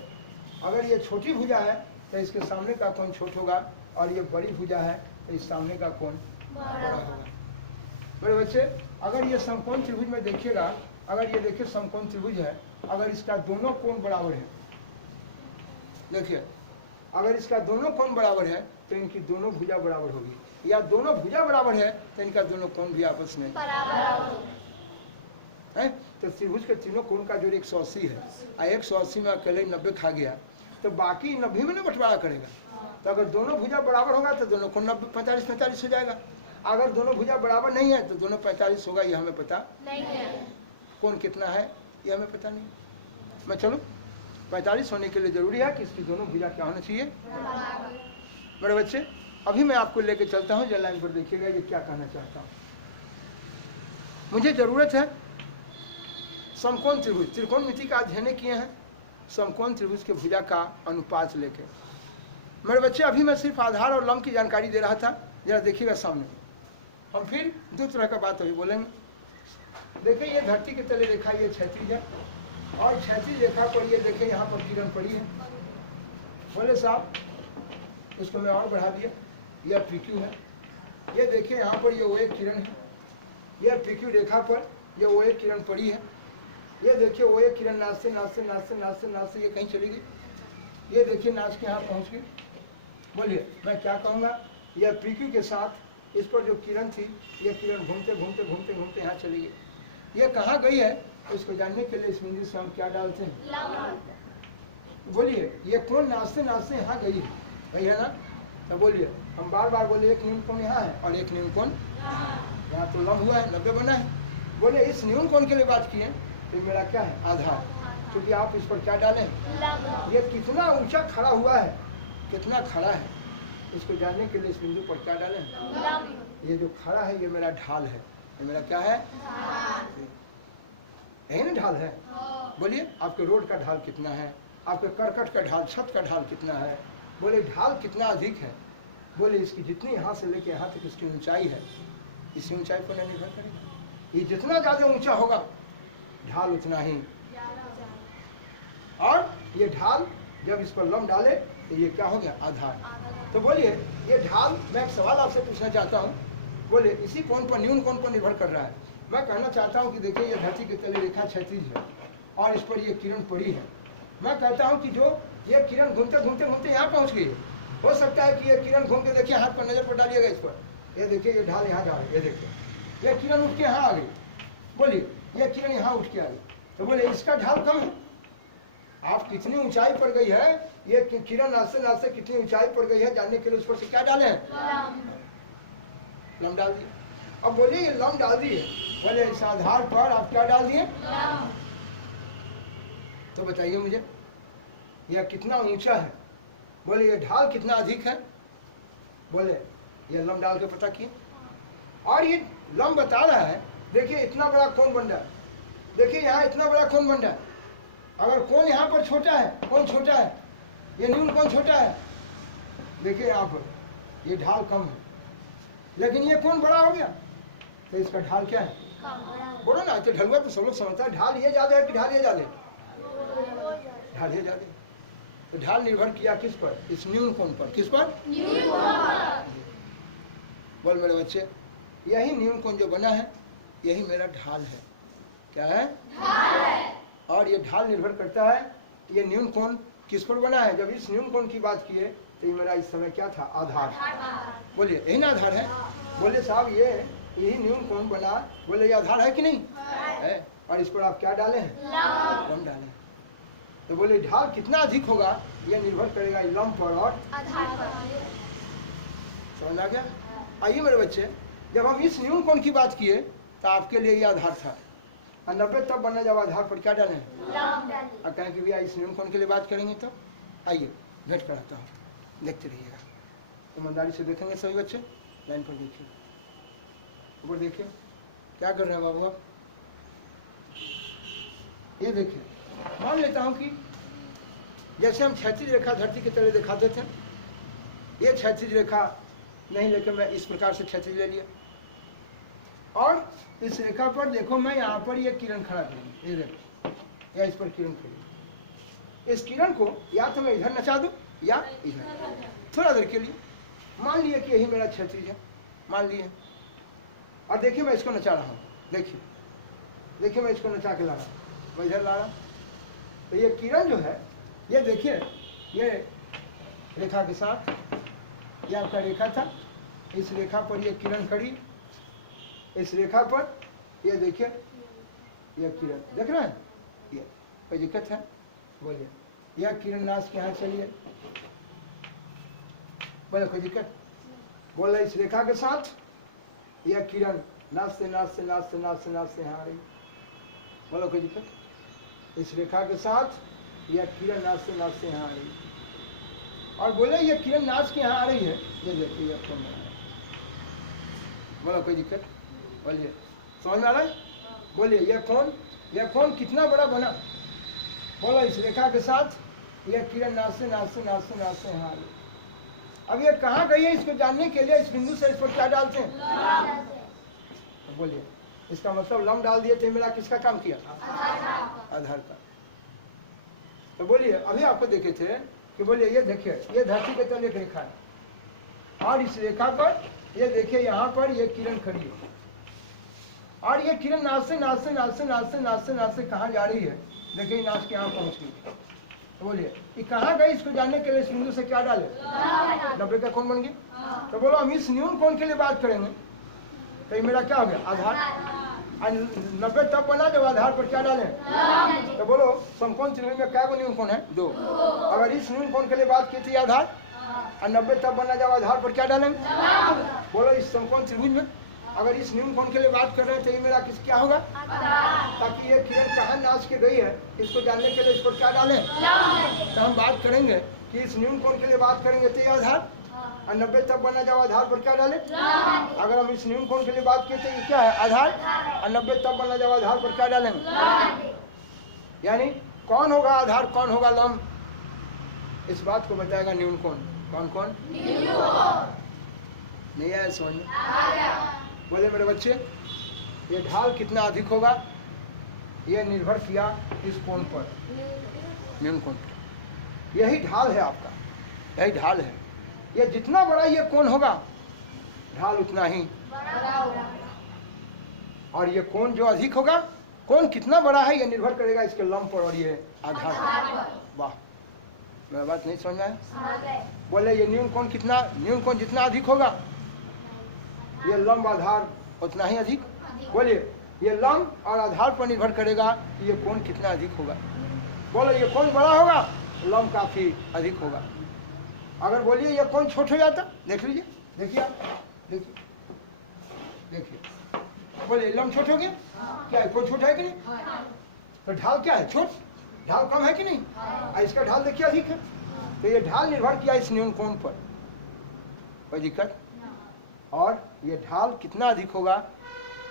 अगर ये छोटी भुजा है तो इसके सामने का कोण छोटा होगा, और ये बड़ी भुजा है तो इस सामने का कोण बड़ा होगा। बड़े बच्चे, अगर ये समकोण त्रिभुज में देखिएगा, अगर ये देखिए समकोण त्रिभुज है, अगर इसका दोनों कोण बराबर है, देखिए अगर इसका दोनों कोण बराबर है तो इनकी दोनों भुजा बराबर होगी, या दोनों भुजा बराबर है तो इनका दोनों कोण भी आपस में बराबर है। तो त्रिभुज के तीनों कोण का जोड़ 180 है, और 180 में अकेले 90 खा गया, तो बाकी 90 में ना बंटवारा करेगा। तो अगर दोनों भुजा बराबर होगा तो दोनों कोण 45-45 हो जाएगा। अगर दोनों भुजा बराबर नहीं है तो दोनों 45 होगा, ये हमें पता नहीं है। कोण कितना है ये हमें पता नहीं। मैं चलो 45 होने के लिए जरूरी है कि इसकी दोनों भुजा क्या होना चाहिए? बड़े बच्चे, अभी मैं आपको लेके चलता हूँ, जो लाइन पर देखिएगा ये क्या कहना चाहता हूँ। मुझे जरूरत है समकोण त्रिभुज, त्रिकोणमिति का अध्ययन किए हैं, समकोण त्रिभुज के भुजा का अनुपात लेके। मेरे बच्चे, अभी मैं सिर्फ आधार और लंब की जानकारी दे रहा था, जरा देखिएगा सामने। हम फिर दो तरह का बात अभी बोलेंगे। देखिए ये धरती के तले रेखा ये क्षैतिज है, और क्षैतिज रेखा पर ये देखिए यहाँ पर किरण पड़ी है। बोले साहब इसको मैं और बढ़ा दिया, यह PQ है। ये देखिए यहाँ पर ये OA किरण है, यह PQ रेखा पर ये OA किरण पड़ी है। ये देखिए OA किरण नाचते नाचते नाचते नाचते नाचते ये कहीं चली गई। ये देखिए नाच के यहाँ पहुँच गई। बोलिए मैं क्या कहूँगा, यह PQ के साथ इस पर जो किरण थी, यह किरण घूमते घूमते घूमते घूमते यहाँ चली गई। ये कहाँ गई है इसको जानने के लिए इस बिंदु से हम क्या डालते हैं? बोलिए ये कोण नाचते नाचते यहाँ गई है ना? तो बोलिए हम बार बार बोले एक न्यून कोण यहाँ है और एक न्यून कोण यहाँ, तो लंब हुआ है 90 बना है। बोले इस न्यून कोण के लिए बात किए तो मेरा क्या है? आधार। क्योंकि आप इस पर क्या डालें? ये कितना ऊंचा खड़ा हुआ है, कितना खड़ा है, इसको जानने के लिए इस बिंदु पर क्या डालें? ये जो खड़ा है ये मेरा ढाल है। ये मेरा क्या है? यही ना ढाल है। बोलिए आपके रोड का ढाल कितना है, आपके करकट का ढाल, छत का ढाल कितना है? बोले ढाल कितना अधिक है? बोले इसकी जितनी यहाँ से लेके यहाँ तक इसकी ऊंचाई है, इसी ऊंचाई पर निर्भर करेगा। ये जितना ज़्यादा ऊंचा होगा ढाल उतना ही, और ये ढाल जब इस पर लंब डाले तो ये क्या हो गया? आधार। तो बोलिए ये ढाल, मैं एक सवाल आपसे पूछना चाहता हूँ। बोले इसी कोण पर, न्यून कोण पर निर्भर कर रहा है। मैं कहना चाहता हूँ कि देखिए ये धरती के तले रेखा क्षैतिज है और इस पर ये किरण पड़ी है। मैं कहता हूँ कि जो ये किरण घूमते घूमते घूमते यहाँ पहुँच गई, हो सकता है कि ये किरण घूम के देखिए हाथ पर नजर पर डालिएगा इस पर, ये देखिए ये ढाल यहाँ जा रही है, ये देखिए ये किरण उठ के यहाँ आ गई। बोलिए ये किरण यहाँ उठ के आ गई, तो बोले इसका ढाल कम है। आप कितनी ऊंचाई पर गई है, ये किरण नाचते नाचते कितनी ऊंचाई पर गई है जानने के लिए उस पर से क्या डाले? लंब डाल दिए। अब बोलिए ये लंब डाल दिए, बोले इस आधार पर आप क्या डाल दिए? तो बताइए मुझे यह कितना ऊंचा है? बोले ये ढाल कितना अधिक है? बोले ये लंब डाल के पता किए, और ये लंब बता रहा है। देखिए इतना बड़ा कोण बन रहा है, देखिए यहाँ इतना बड़ा कोण बन रहा है। अगर कोण यहाँ पर छोटा है, कोण छोटा है, ये न्यून कोण छोटा है, देखिए यहाँ पर ये ढाल कम है, लेकिन ये कोण बड़ा हो गया तो इसका ढाल क्या है? बोलो ना, तो ढलुआ तो सब लोग समझता है। ढाल ये ज्यादा है कि ढाल ये ज्यादा? ढाल ये ज्यादा। तो ढाल निर्भर किया किस पर? इस न्यून कोण पर। किस पर? बोल मेरे बच्चे, यही न्यून कोण जो बना है यही मेरा ढाल है। क्या है? ढाल है। और ये ढाल निर्भर करता है, ये न्यून कोण किस पर बना है? जब इस न्यून कोण की बात किए तो ये मेरा इस समय क्या था? आधार। बोलिए यही ना आधार है? बोले साहब ये यही न्यून कोण बना, बोले ये आधार है कि नहीं है? और इस पर आप क्या डाले हैं? लंब डाले। तो बोले ढाल कितना अधिक होगा यह निर्भर करेगा लंब पर और आधार पर। समझ आ गया? आइए मेरे बच्चे, जब हम इस न्यून कोण की बात किए तो आपके लिए यह आधार था, और 90 तब बनना जब आधार पर क्या डालें? लंब डालिए। और कहें कि भैया इस न्यून कोण के लिए बात करेंगे तो आइए भेंट कराता हूँ, देखते रहिएगा। ईमानदारी से देखेंगे सभी बच्चे, लाइन पर देखिए, ऊपर देखिए क्या कर रहे हैं बाबू आप। ये देखिए, मान लेता हूँ कि जैसे हम क्षैतिज रेखा धरती के तले दिखाते थे, ये क्षैतिज रेखा नहीं लेकर मैं इस प्रकार से क्षैतिज ले लिया, और इस रेखा पर देखो मैं यहाँ पर ये किरण खड़ा करूँगी, ये देखो या इस पर किरण खड़ी। इस किरण को या तो मैं इधर नचा दूँ या इधर, थोड़ा देर के लिए। मान लिया कि यही मेरा क्षैतिज है, मान लिए, और देखिए मैं इसको नचा रहा हूँ, देखिए देखिए मैं इसको नचा के ला रहा हूँ, मैं इधर ला रहा हूँ। तो ये किरण जो है, ये देखिए ये रेखा के साथ, ये आपका रेखा था, इस रेखा पर ये किरण खड़ी, इस रेखा पर ये देखिए यह किरण देख रहे हैं, ये कोई दिक्कत है? बोलिए। यह किरण नाश के यहाँ चलिए, बोले कोई दिक्कत? बोले इस रेखा के साथ यह किरण नाचते नाचते नाचते नाचते नाचते यहाँ आ रही, बोलो कोई दिक्कत? इस रेखा के साथ यह किरण नाचते नाचते यहाँ आ रही, और बोले ये किरण नाच के यहाँ आ रही है, ये देखिए यह कौन बना है, बोलो कोई दिक्कत? बोलिए समझ में आ रहा है? बोलिए यह कौन कितना बड़ा बना? बोलो इस रेखा के साथ यह किरण नाचते नाचते नाचते नाचते यहाँ आ रही। अब ये कहाँ गई है इसको जानने के लिए इस बिंदु से इस पर क्या डालते हैं? बोलिए, इसका मतलब लंब डाल दिए थे, मेरा किसका काम किया? आधार का। तो बोलिए अभी आपको देखे थे कि बोलिए ये देखिए ये धरती के तले एक रेखा है, और इस रेखा पर ये देखिए यहाँ पर ये किरण खड़ी है, और ये किरण नाचते नाचते नाचते नाचते नाचते नाचते कहाँ जा रही है? देखिए नाच के यहाँ पहुँच गई। तो बोलिए ये कहाँ गई इसको जानने के लिए इस बिंदु से क्या डाले? 90 का कोण बन गया। तो बोलो हम इस न्यून कोण के लिए बात करेंगे, तो ये मेरा क्या हो गया? आधार। 90 तब बना जब आधार पर क्या डालें? तो बोलो समकोण त्रिभुज में क्या न्यून कोण है? 2। अगर इस न्यून कोण के लिए बात की थी आधार, और 90 तब बना जब आधार पर क्या डालें? बोलो इस समकोण त्रिभुज में अगर इस न्यून कोण के लिए बात कर रहे हैं तो ये मेरा किस क्या होगा? ताकि ये किरण कहाँ नाच के गई है इसको जानने के लिए इस पर क्या डालें? तो हम बात करेंगे कि इस न्यून कोण के लिए बात करेंगे तो ये आधार, और 90 तब बना जब आधार पर क्या डालें? अगर हम इस न्यून कोण के लिए बात किए तो ये क्या है? आधार, और 90 तब बना जब आधार पर क्या डालेंगे? यानी कौन होगा आधार, कौन होगा लंब, इस बात को बताएगा न्यून कोण। कौन कौन? नहीं आया समझ में? बोले मेरे बच्चे ये ढाल कितना अधिक होगा यह निर्भर किया इस कोण पर, न्यून कोण पर। यही ढाल है आपका, यही ढाल है। ये जितना बड़ा ये कोण होगा ढाल उतना ही बड़ा होगा, और ये कोण जो अधिक होगा, कोण कितना बड़ा है यह निर्भर करेगा इसके लंब पर और ये आधार पर। वाह, मेरा बात नहीं समझ में आया? बोले ये न्यून कोण कितना, न्यून कोण जितना अधिक होगा ये लंब आधार उतना ही अधिक। बोलिए ये लंब और आधार पर निर्भर करेगा कि ये कोण कितना अधिक होगा। बोलो ये कोण बड़ा होगा लंब काफी अधिक होगा। अगर बोलिए ये कोण छोट हो जाता, देख लीजिए, देखिए आप, देखिए देखिए, बोलिए लंब छोट हो गया, क्या है कोण छोटा है कि नहीं? तो ढाल क्या है? छोट, ढाल कम है कि नहीं? और इसका ढाल देखिए अधिक है। तो ये ढाल निर्भर किया इस न्यून कोण पर, कोई दिक्कत? और ये ढाल कितना अधिक होगा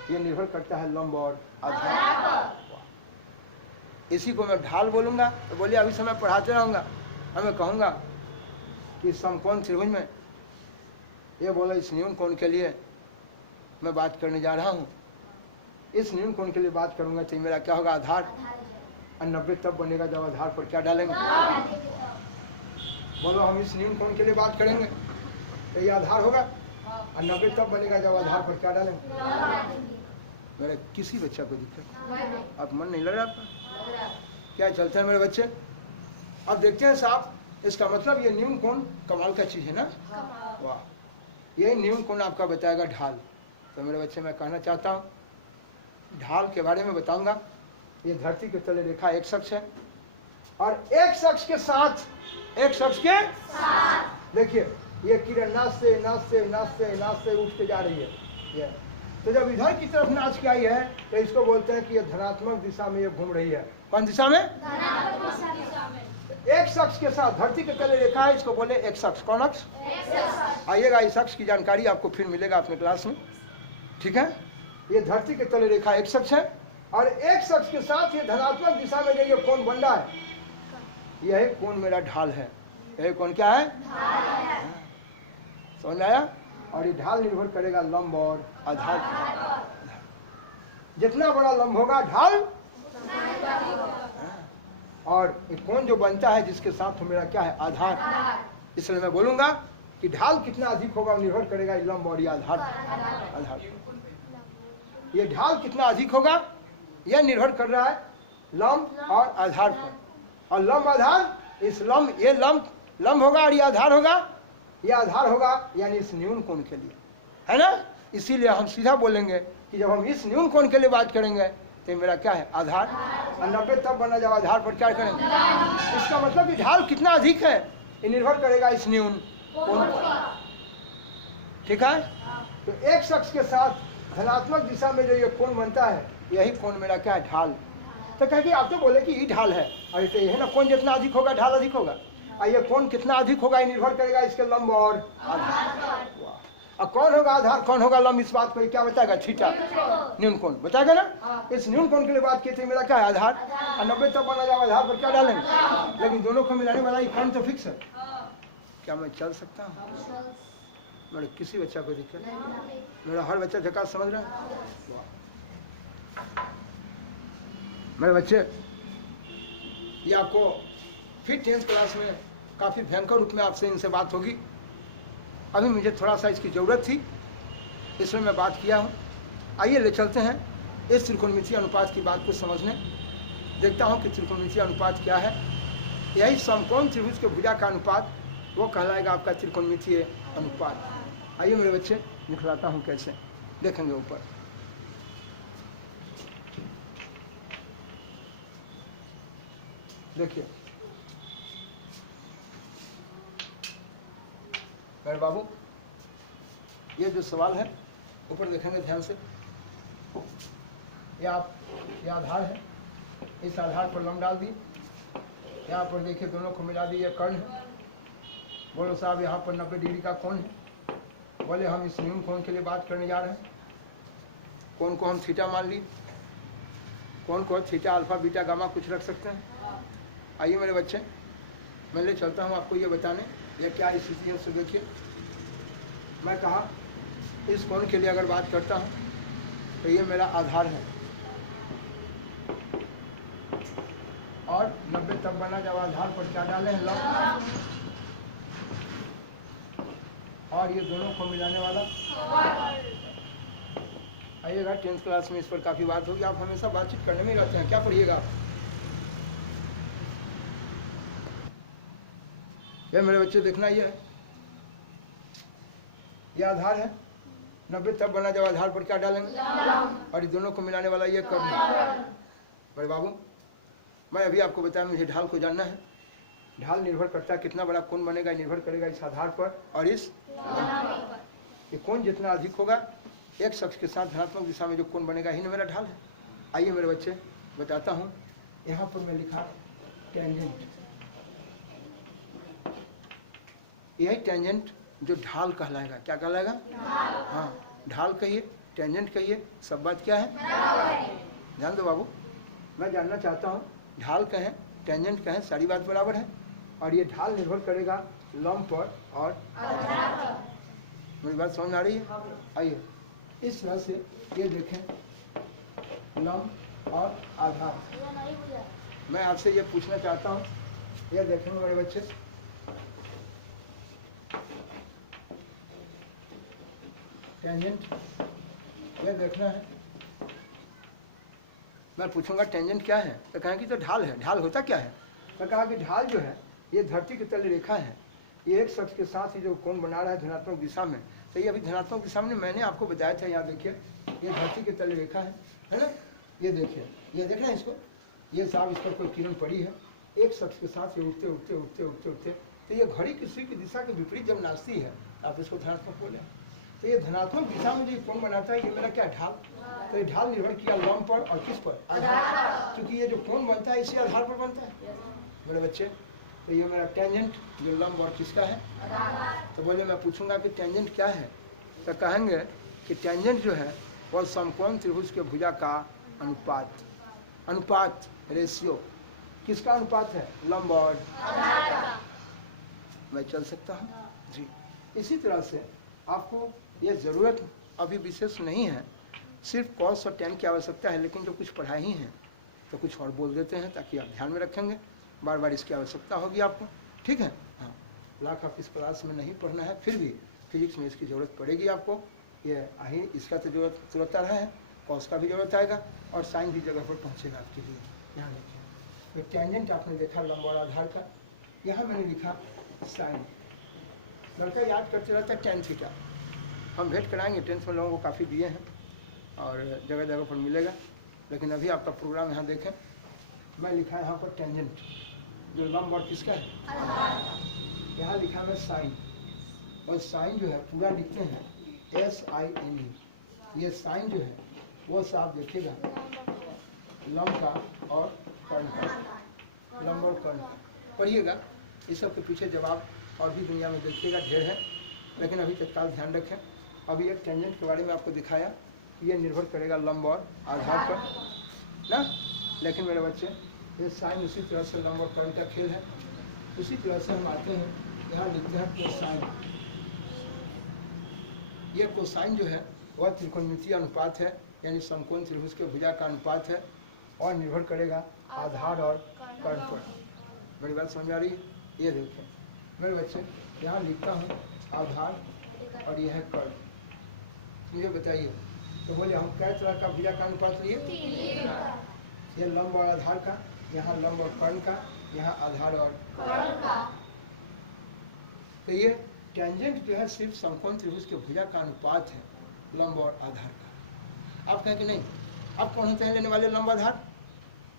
ये निर्भर करता है लंब और आधार। इसी को मैं ढाल बोलूंगा। तो बोलिए अभी समय पढ़ाते रहूंगा, मैं कहूंगा कि समकोण त्रिभुज में ये बोला इस न्यून कोण के लिए मैं बात करने जा रहा हूँ। इस न्यून कोण के लिए बात करूंगा तो मेरा क्या होगा? आधार, और 90 तब बनेगा जब आधार पर क्या डालेंगे? बोलो हम इस न्यून कोण के लिए बात करेंगे तो ये आधार होगा, और 90 तब बनेगा जब आधार पर क्या डालेंगे? मेरे किसी बच्चा को दिक्कत? आप मन नहीं लग रहा आपका? क्या चलता है मेरे बच्चे? अब देखते हैं साहब, इसका मतलब ये न्यून कोण कमाल का चीज़ है ना। वाह, ये न्यून कोण आपका बताएगा ढाल। तो मेरे बच्चे मैं कहना चाहता हूँ ढाल के बारे में बताऊंगा। ये धरती के तले रेखा एक शख्स है और एक शख्स के साथ देखिए ये किरण नाचते नाचते नाचते नाचते उठ के जा रही है। ये तो जब इधर की तरफ नाच के आई है तो इसको बोलते हैं कि ये धनात्मक दिशा में ये घूम रही है। कौन दिशा में? एक शख्स के साथ धरती के तले रेखा है, इसको बोले एक शख्स। कौन अक्ष? आइएगा, इस शख्स की जानकारी आपको फिर मिलेगा अपने क्लास में, ठीक है। ये धरती के तले रेखा एक शख्स है और एक शख्स के साथ ये धनात्मक दिशा में जो ये कोण बन रहा है, यही कोण मेरा ढाल है। यही कोण क्या है? समझ आया? और ये ढाल निर्भर करेगा लंब और आधार पर। जितना बड़ा लंब होगा ढाल, और ये कोण जो बनता है जिसके साथ मेरा क्या है? आधार। इसलिए मैं बोलूंगा कि ढाल कितना अधिक होगा निर्भर करेगा लंब और आधार पर। ये ढाल कितना अधिक होगा यह निर्भर कर रहा है लंब और आधार पर। और लंब आधार, इस लंब, ये लंब होगा और ये आधार होगा, ये आधार होगा यानी इस न्यून कोण के लिए, है ना। इसीलिए हम सीधा बोलेंगे कि जब हम इस न्यून कोण के लिए बात करेंगे तो मेरा क्या है? आधार। और 90 तब बना जब आधार पर क्या करेंगे? इसका मतलब कि ढाल कितना अधिक है ये निर्भर करेगा इस न्यून कोण पर, ठीक है। तो एक शख्स के साथ धनात्मक दिशा में जो ये कोण बनता है यही कोण मेरा क्या है? ढाल। तो कह कि आप तो बोले कि ये ढाल है, और तो यही ना कोण जितना अधिक होगा ढाल अधिक होगा। और ये कोण कितना अधिक होगा ये निर्भर करेगा इसके लंब और आधार। और कौन होगा आधार, कौन होगा लंब, इस बात को क्या बताएगा? थीटा, न्यून कोण बताएगा ना। इस न्यून कोण के लिए बात की थी मेरा क्या है? आधार। और 90 तब बना जाओ आधार पर क्या डालेंगे? लेकिन दोनों को मिलाने वाला ये कोण तो फिक्स है। क्या मैं चल सकता हूँ? मेरे किसी बच्चा को दिक्कत? मेरा हर बच्चा झकास समझ रहा है। मेरे बच्चे, ये आपको फिर 10th क्लास में काफ़ी भयंकर रूप में आपसे इनसे बात होगी। अभी मुझे थोड़ा सा इसकी ज़रूरत थी, इसलिए मैं बात किया हूँ। आइए ले चलते हैं इस त्रिकोणमितीय अनुपात की बात को समझने। देखता हूँ कि त्रिकोणमितीय अनुपात क्या है। यही समकोण त्रिभुज के भुजा का अनुपात वो कहलाएगा आपका त्रिकोणमितीय अनुपात। आइए मेरे बच्चे दिखलाता हूँ कैसे, देखेंगे ऊपर। देखिए मेरे बाबू, ये जो सवाल है ऊपर देखेंगे ध्यान से। ये आधार है, इस आधार पर लंब डाल दिए। यहाँ पर देखिए दोनों को मिला दिए, कर्ण है। बोलो साहब यहाँ पर 90 डिग्री का कोण है। बोले हम इस न्यून कोण के लिए बात करने जा रहे हैं। कोण को हम थीटा मान ली, कोण को थीटा अल्फा बीटा गामा कुछ रख सकते हैं। आइए मेरे बच्चे, मैं ले चलता हूँ आपको ये बताने ये क्या स्थिति है। देखिए मैं कहा इस कोण के लिए अगर बात करता हूँ तो ये मेरा आधार है और 90 तब बना जब आधार पर क्या डाले हैं? लंब। और ये दोनों को मिलाने वाला। आइएगा 10th क्लास में इस पर काफ़ी बात होगी। आप हमेशा बातचीत करने में ही रहते हैं, क्या पढ़िएगा? ये मेरे बच्चे देखना ये है, ये आधार है। 90 तब बना जब आधार पर क्या डालेंगे? और ये दोनों को मिलाने वाला ये कर्ण। बड़े बाबू, मैं अभी आपको बताया मुझे ढाल को जानना है। ढाल निर्भर करता है कितना बड़ा कोण बनेगा, निर्भर करेगा इस आधार पर और इस ये कोण जितना अधिक होगा एक शख्स के साथ धनात्मक दिशा में जो कोण बनेगा ही ना मेरा ढाल है। आइए मेरे बच्चे बताता हूँ। यहाँ पर मैं लिखा टेंजेंट, यही टेंजेंट जो ढाल कहलाएगा। क्या कहलाएगा? हाँ, ढाल कहिए, टेंजेंट कहिए, सब बात क्या है? ध्यान दो बाबू, मैं जानना चाहता हूँ ढाल कहें टेंजेंट कहें सारी बात बराबर है। और ये ढाल निर्भर करेगा लंब पर और मेरी बात समझ आ रही है? आइए इस तरह से ये देखें लंब और आधार। मैं आपसे ये पूछना चाहता हूँ, ये देखेंगे मेरे बच्चे, टेंजेंट ये देखना है। मैं पूछूंगा टेंजेंट क्या है तो कहेंगे तो ढाल है। ढाल होता क्या है? तो कहा कि ढाल जो है ये धरती की तल रेखा है, ये एक शख्स के साथ ही जो कोण बना रहा है धनात्मक दिशा में, तो ये अभी धनात्मक दिशा में मैंने आपको बताया था। यहाँ देखिए ये धरती की तल रेखा है ना, ये देखिए, ये देख रहे हैं इसको, ये साहब इस पर कोई किरण पड़ी है, एक शख्स के साथ ये उठते उठते उठते उठते उठते, तो ये घड़ी किसी की दिशा के विपरीत जब नाचती है आप इसको धनात्मक बोले। तो ये धनात्मक दिशा में जो कोण बनाता है ये मेरा क्या ढाल, तो ये ढाल निर्भर किया लंब पर और किस पर, आधार, क्योंकि ये जो कोण बनता है इसी आधार पर बनता है मेरे बच्चे। तो ये मेरा टेंजेंट जो लंब और किसका है, तो बोले मैं पूछूंगा कि टेंजेंट क्या है, तो कहेंगे कि टेंजेंट जो है वह समकोण त्रिभुज के भुजा का अनुपात, अनुपात रेशियो, किसका अनुपात है, लंब और मैं चल सकता हूँ जी। इसी तरह से आपको ये ज़रूरत अभी विशेष नहीं है, सिर्फ कॉस और टेन की आवश्यकता है, लेकिन जो कुछ पढ़ाई ही है तो कुछ और बोल देते हैं ताकि आप ध्यान में रखेंगे, बार बार इसकी आवश्यकता होगी आपको, ठीक है। हाँ, लाख आप इस क्लास में नहीं पढ़ना है, फिर भी फिजिक्स में इसकी ज़रूरत पड़ेगी आपको। ये ही इसका तो जरूरत तुरंत रहा है, कॉस का भी जरूरत आएगा और साइन भी जगह पर पहुँचेगा आपके लिए। यहाँ देखिए तो टेंजेंट आपने देखा लंब और आधार का, यहाँ मैंने लिखा साइन। लड़का याद करते रहता है टेन थीटा, हम भेंट कराएंगे, टेंथ में लोगों को काफ़ी दिए हैं और जगह जगह पर मिलेगा, लेकिन अभी आपका प्रोग्राम यहाँ देखें। मैं लिखा है यहाँ पर टेंजेंट जो लंब और किसका है, यहाँ लिखा है साइन, और साइन जो है पूरा लिखते हैं SINE। ये साइन जो है वो साफ देखिएगा लंब का और कर्ण का, लंब और कर्ण का पढ़िएगा। इस सब के पीछे जवाब और भी दुनिया में देखिएगा ढेर है, लेकिन अभी तत्काल ध्यान रखें। अभी एक टेंजेंट के बारे में आपको दिखाया, ये निर्भर करेगा लंब और आधार पर ना, लेकिन मेरे बच्चे ये साइन उसी तरह से लंब और कर्ण का खेल है। उसी तरह से हम आते हैं, यहाँ लिखते हैं कोसाइन। ये कोसाइन जो है वह त्रिकोणमितीय अनुपात है, यानी समकोण त्रिभुज के भुजा का अनुपात है और निर्भर करेगा आधार और कर्ण पर। बड़ी बात समझ आ रही है। ये देखें मेरे बच्चे, यहाँ लिखता हूँ आधार और यह है कर्ण। मुझे बताइए, तो बोले हम कै तरह का भुजा का अनुपात लिए, ये लंब और आधार का, यहाँ लंब और कर्ण का, यहाँ आधार और कर्ण का। तो ये टेंजेंट जो है सिर्फ समकोण त्रिभुज के भुजा का अनुपात है, लंब और आधार का। आप कहें कि नहीं, अब कौन होते हैं लेने वाले लंब आधार,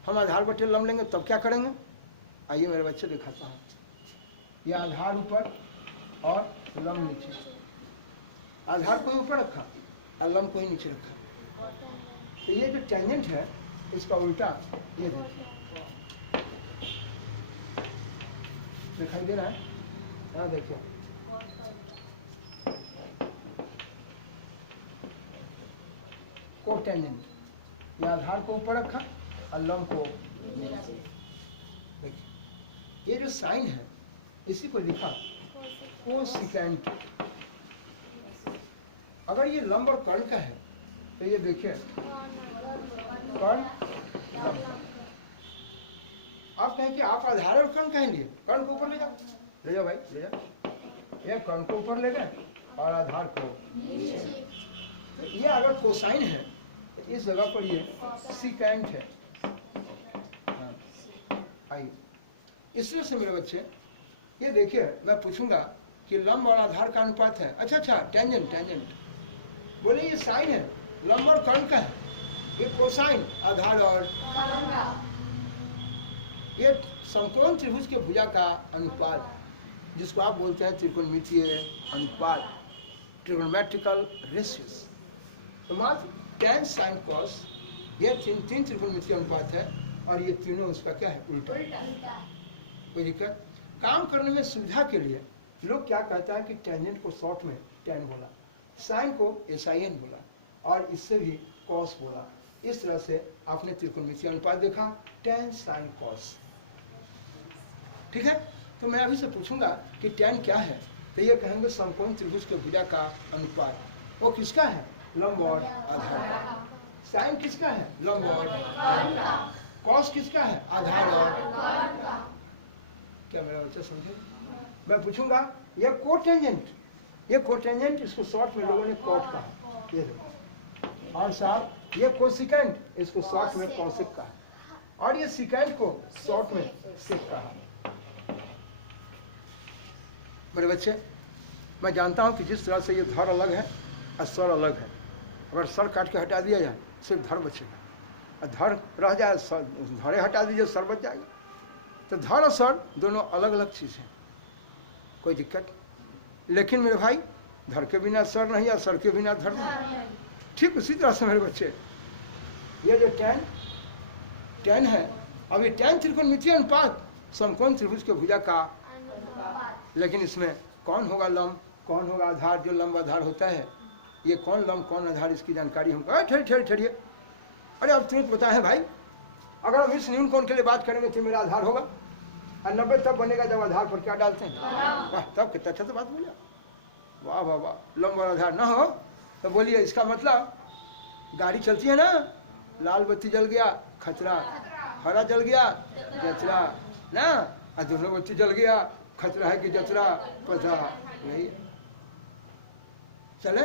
हम आधार बटे लंब लेंगे तब क्या करेंगे। आइए मेरे बच्चे दिखाता हूँ, ये आधार ऊपर और लंब नीचे, आधार को ही ऊपर रखा और लंब को ही नीचे रखा। तो ये जो टेंजेंट है इसका उल्टा ये देखिए, दिखाई दे रहा है, यहाँ देखिए कोटेंजेंट, ये आधार को ऊपर रखा और लंब को नीचे। देखिए ये जो साइन है इसी को लिखा कोसिकेंट। अगर ये लंब और कर्ण का है तो ये देखिए कर्ण लंब। आप कहें कि आप आधार और कर्ण कहेंगे, कर्ण को ऊपर ले जाओ, ले जाओ भाई ले जाओ, ये कर्ण को ऊपर ले गए और आधार को नीचे। तो ये अगर कोसाइन है तो इस जगह पर ये सिकेंट है। आइए इस तरह से मेरे बच्चे ये देखिए, मैं पूछूंगा कि लंब और आधार का अनुपात है, अच्छा टेंजेंट, टेंजेंट बोले ये साइन है लंब और कर्ण का है, ये कोसाइन आधार और कर्ण का, ये समकोण त्रिभुज के भुजा का अनुपात जिसको आप बोलते हैं त्रिकोणमितीय अनुपात, ट्रिगोनोमेट्रिकल रेशियोस। तो मात्र tan sin cos ये तीन त्रिकोणमितीय अनुपात है और ये तीनों उसका क्या है, उल्टा। कोई दिक्कत। काम करने में सुविधा के लिए लोग क्या कहता है कि टेंजेंट को शॉर्ट में tan बोला, साइन को sin बोला और इससे भी cos बोला। इस तरह से आपने त्रिकोणमितीय अनुपात देखा tan sin cos, ठीक है। तो मैं अभी से पूछूंगा कि tan क्या है, तो ये कहेंगे समकोण त्रिभुज के भुजा का अनुपात। वो किसका है, लंब और आधार। साइन किसका है, लंब और आधार। कॉस किसका है, आधार और। क्या मेरा बच्चा समझे। मैं पूछूंगा ये कोटेंजेंट, ये कोटेंजेंट इसको शॉर्ट में लोगों ने कॉट कहा, ये देखो। और साहब ये कोसिकेंट इसको शॉर्ट में कॉसिक कहा। और ये सिकेंड को शॉर्ट में सेक कहा। मेरे बच्चे, मैं जानता हूं कि जिस तरह से ये धड़ अलग है और स्वर अलग है, अगर सर काट के हटा दिया जाए सिर्फ धड़ बचेगा, और धड़ रह जाए धड़े हटा दीजिए सर बच जाएगा। तो धड़ और सर दोनों अलग अलग चीज़ हैं, कोई दिक्कत। लेकिन मेरे भाई, धड़ के बिना सर नहीं और सर के बिना धड़ नहीं। ठीक उसी तरह से मेरे बच्चे, ये जो टैन है, अब ये टैन त्रिकोणमितीय अनुपात समकोण त्रिभुज के भुजा का, लेकिन इसमें कौन होगा लंब, कौन होगा आधार। जो लंब आधार होता है, ये कौन लंब कौन आधार, इसकी जानकारी हमको ठहरिए। अरे अब तुरंत बताए हैं भाई, अगर हम इस न्यून कोण के लिए बात करेंगे तो मेरा आधार होगा, और 90 तब बनेगा जब आधार पर क्या डालते हैं। वाह, तब कितना अच्छा तो बात बोला, वाह वाह वाह। लंब और आधार ना हो तो बोलिए, इसका मतलब गाड़ी चलती है ना, लाल बत्ती जल गया खतरा, हरा जल गया जचरा ना, और दोनों बत्ती जल गया खतरा है कि जचरा पता नहीं चले।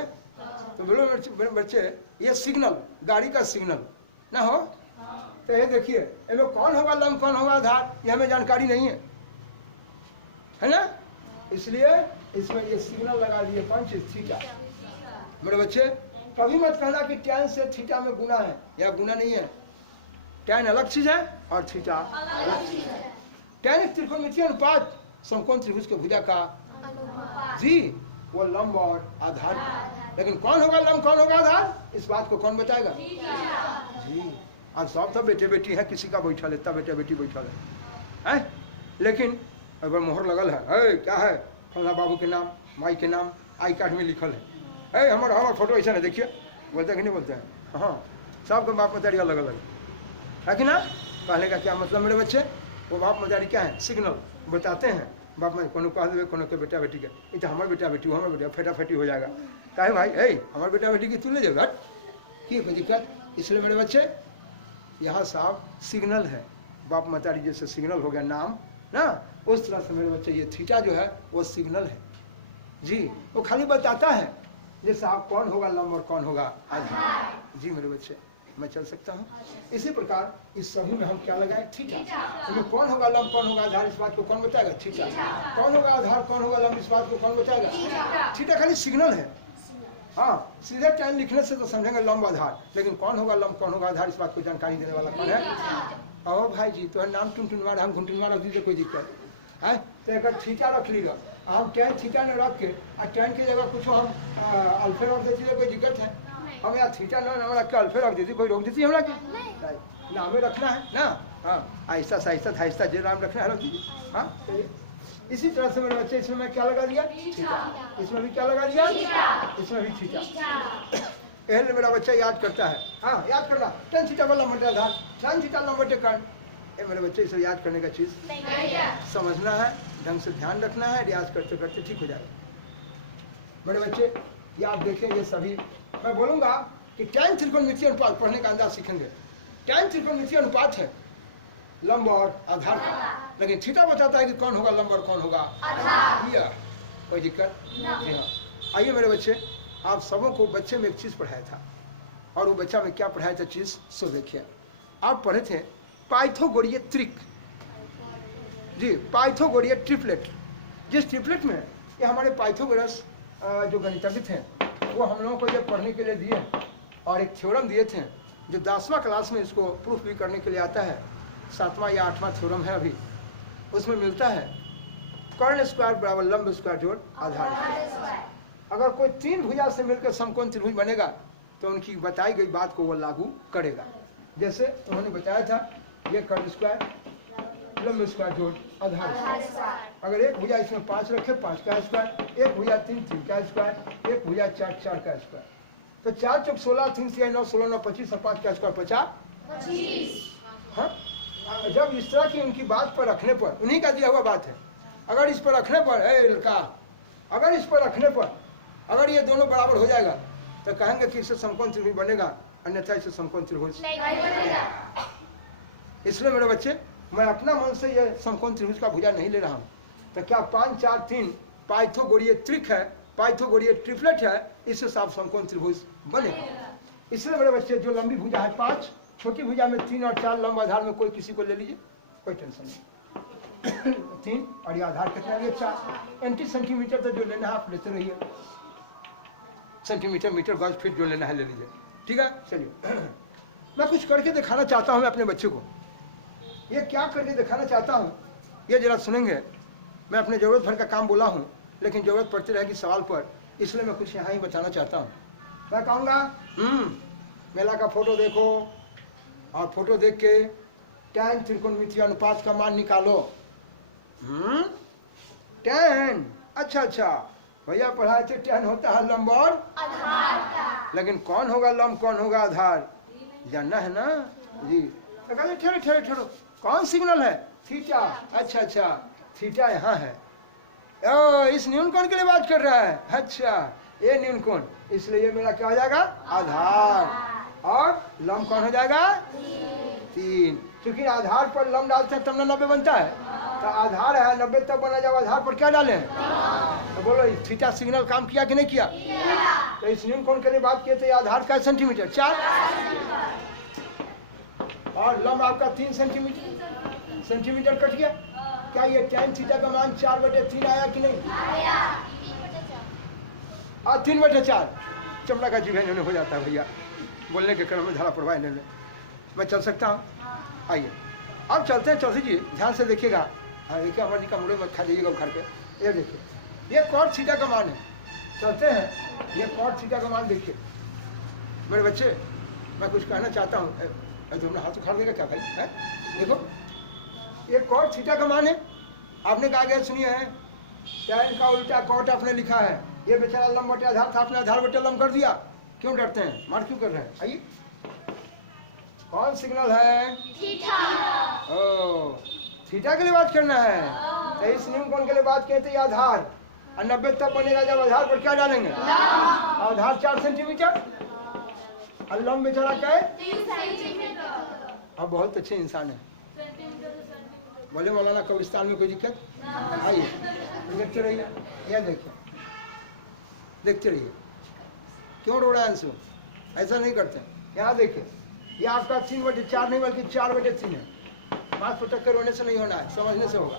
तो बोलो बच्चे, ये सिग्नल, गाड़ी का सिग्नल ना हो तो ये देखिए, इसमें कौन होगा लंब कौन होगा आधार, ये हमें जानकारी नहीं है ना। इसलिए इसमें ये सिग्नल लगा दिए, कौन चीज, थीटा। मेरे बच्चे, कभी मत कहना कि टैन से थीटा में गुना है, या गुना नहीं है। टैन अलग चीज है और थीटा अलग चीज है। टैन एक त्रिकोणमितीय अनुपात समकोण त्रिभुज के भुजा का जी, वो लंब और आधार का। लेकिन कौन होगा लंब कौन होगा आधार, इस बात को कौन बताएगा जी। आज सब तो बेटे बेटी है, किसी का बैठल है, तब बेटे बेटी बैठल है, लेकिन अगर मोहर लगल है, क्या है, फला बाबू के नाम, माई के नाम, आई कार्ड में लिखल है, हमारा फोटो ऐसा है, देखिए, बोलते कि नहीं बोलते हैं। हाँ, सबके बाप मतारी अलग अलग है कि ना। कहने का क्या मतलब मेरे बच्चे, वो बाप मतारी क्या है, सिग्नल बताते हैं। बाप में कोनो कह देवे, कोनो के बेटा बेटी के, ये तो हमारे बेटा बेटी, हमारे बेटा फेटाफेटी हो जाएगा। कहे भाई, हमारे बेटा बेटी की तू ले जाएगा की कोई दिक्कत। इसलिए मेरे बच्चे, यहाँ साफ सिग्नल है, बाप मतारी जैसे सिग्नल हो गया नाम ना, उस तरह से मेरे बच्चे ये थीटा जो है वो सिग्नल है जी। वो खाली बताता है जैसे आप कौन होगा लंब और कौन होगा आधार जी। मेरे बच्चे, मैं चल सकता हूँ। इसी प्रकार इस सभी में हम क्या लगाए, थीटा। तो कौन होगा लंब कौन होगा आधार, इस बात को कौन बताएगा, थीटा। कौन होगा आधार कौन होगा लंब, इस बात को कौन बताएगा, थीटा। खाली सिग्नल है। हाँ, सीधे टाइम लिखने से तो समझेंगे लंब आधार, लेकिन कौन होगा लंब कौन होगा आधार, इस बात को जानकारी देने वाला कौन है। ओ भाई जी, तो नाम टुनटुनवार, हम घुंटुनवार रख दीजिए, कोई दिक्कत है। तो एक थीटा रख लीजिए, हम टैन थीटा ने रख के और टैन की जगह कुछ हम अल्फे रख देती, कोई दिक्कत है। हम यहाँ थीटा नाम रख के अल्फे रख देती, कोई रोक देती हमरा के नामे रखना है ना। हाँ, आहिस्ता साहिस्ता थाहिस्ता जे नाम रखना है रख दीजिए। हाँ, इसी तरह से मेरे बच्चे, इसमें मैं क्या लगा दिया, थीटा। इसमें भी क्या लगा दिया, इसमें भी थीटा। पहले मेरा बच्चा याद करता है, हाँ याद करना, tan थीटा वाला लंब आधार, tan थीटा लंब कर्ण। ये मेरे बच्चे इसे याद करने का चीज समझना है, ढंग से ध्यान रखना है, रियाज करते करते ठीक हो जाएगा। मेरे बच्चे, ये आप देखें, ये सभी मैं बोलूंगा कि tan त्रिकोणमितीय अनुपात पढ़ने का अंदाज सीखेंगे। tan त्रिकोणमितीय अनुपात है लंब और आधार का, लेकिन थीटा बताता है कि कौन होगा लंब और कौन होगा आधार। कोई दिक्कत जी। हाँ, आइए मेरे बच्चे, आप सबों को बच्चे में एक चीज पढ़ाया था, और वो बच्चा में क्या पढ़ाया था चीज सो देखिए। आप पढ़े थे पाइथागोरीय त्रिक जी, पाइथागोरीय ट्रिपलेट। जिस ट्रिपलेट में ये हमारे पाइथागोरस जो गणितज्ञ थे, वो हम लोगों को जब पढ़ने के लिए दिए, और एक थ्योरम दिए थे जो 10वां क्लास में इसको प्रूफ भी करने के लिए आता है, 7वां या 8वां थ्योरम है अभी। उसमें मिलता है कर्ण स्क्वायर बराबर लंब स्क्वायर जोड़ आधार स्क्वायर। अगर कोई 3 भुजा से मिलकर समकोण त्रिभुज बनेगा तो उनकी बताई गई बात को वो लागू करेगा। जैसे उन्होंने बताया था, ये कर्ण स्क्वायर लंब स्क्वायर जोड़ आधार स्क्वायर। अगर एक भुजा इसमें 5 रखे, 5 का स्क्वायर, एक भुजा 3, 3 का स्क्वायर, एक भुजा 4, 4 का स्क्वायर, तो 4 चौक 16, 3 6 9 16 9 25 और 5 का स्क्वायर 50। हाँ, जब इस तरह की उनकी बात पर रखने पर, उन्हीं का दिया हुआ बात है, अगर इस पर रखने पर लड़का, अगर इस पर रखने पर अगर ये दोनों बराबर हो जाएगा तो कहेंगे कि इससे समकोण त्रिभुज बनेगा, अन्यथा इससे समकोण त्रिभुज नहीं बनेगा। इसलिए मेरे बच्चे, मैं अपना मन से ये समकोण त्रिभुज का भुजा नहीं ले रहा हूँ। तो क्या 5 4 3 पाइथागोरीय त्रिक है, पाइथागोरीय ट्रिपलेट है, इससे साफ समकोण त्रिभुज बनेगा। इसलिए मेरे बच्चे, जो लंबी भुजा है 5, छोटी भुजा में 3 और 4 लंब आधार में कोई किसी को ले लीजिए, कोई टेंशन नहीं। 3 और ये आधार कितना है 4। एंटी सेंटीमीटर तो जो लेना है आप लेते रहिए, सेंटीमीटर मीटर गज फीट जो लेना है ले लीजिए, ठीक है। चलिए मैं कुछ करके दिखाना चाहता हूँ अपने बच्चे को। ये क्या करके दिखाना चाहता हूँ ये जरा सुनेंगे। मैं अपने ज़रूरत भर का काम बोला हूँ, लेकिन ज़रूरत पड़ती रहेगी सवाल पर, इसलिए मैं कुछ यहाँ ही बताना चाहता हूँ। मैं कहूँगा मेला का फोटो देखो और फोटो देख के tan त्रिकोणमितीय अनुपात का मान निकालो। tan, अच्छा भैया पढ़ाए थे tan होता है लंब और आधार का। लेकिन कौन होगा लंब कौन होगा आधार जानना है ना जी। ठहरो कौन सिग्नल है थीटा। अच्छा थीटा यहाँ है। ओ इस न्यून कोण के लिए बात कर रहा है। अच्छा ये न्यून कोण, इसलिए ये मेरा क्या हो जाएगा आधार और लंब कौन हो जाएगा 3। क्योंकि आधार पर लंब डालते हैं तब ना 90 बनता है, तो आधार है 90 तब बना जाओ। आधार पर क्या डाले हैं तो बोलो थीटा सिग्नल काम किया कि नहीं किया। तो इस न्यून कोण के लिए बात किए तो ये आधार का सेंटीमीटर 4 और लंब आपका 3 सेंटीमीटर कट गया। क्या ये tan थीटा का मान 4/3 आया कि नहीं। 3/4 चमड़ा का जीवन इन्होंने हो जाता है भैया, बोलने के क्रम में धारा प्रवाह इन्होंने। मैं चल सकता हूँ, आइए अब चलते हैं। चौधरी जी ध्यान से देखिएगा। देखिए अमर जी का मुड़े मत खा जाइएगा उखाड़ के। ये देखिए ये cot थीटा का मान है। चलते हैं, ये cot थीटा का मान देखिए मेरे बच्चे। मैं कुछ कहना चाहता हूँ। तुमने हाथ उखाड़ देगा क्या भाई है। देखो ये cot थीटा का मान है। आपने कहा गया सुनिए है tan का उल्टा cot आपने लिखा है। ये बेचारा लंब बटे आधार था, आपने आधार बटे लंब कर दिया। क्यों डरते हैं, मार क्यों कर रहे हैं। आइए कौन सिग्नल है थीटा। ओ थीटा के लिए बात करना है। तो इस न्यून कोण के लिए बात किए थे आधार और 90 तब बनेगा जब आधार पर क्या डालेंगे आधार 4 सेंटीमीटर और लंब बेचारा क्या है 3 सेंटीमीटर। अब बहुत अच्छे इंसान है। बोले मौलाना कब्रिस्तान में कोई दिक्कत। आइए देखते रहिए, यह देखिए देखते रहिए। क्यों रो रहा है अंशु, ऐसा नहीं करते। यहाँ देखिए ये आपका 3/4 नहीं बल्कि 4/3 है। माथ पटक कर रोने से नहीं होना है, समझने से होगा।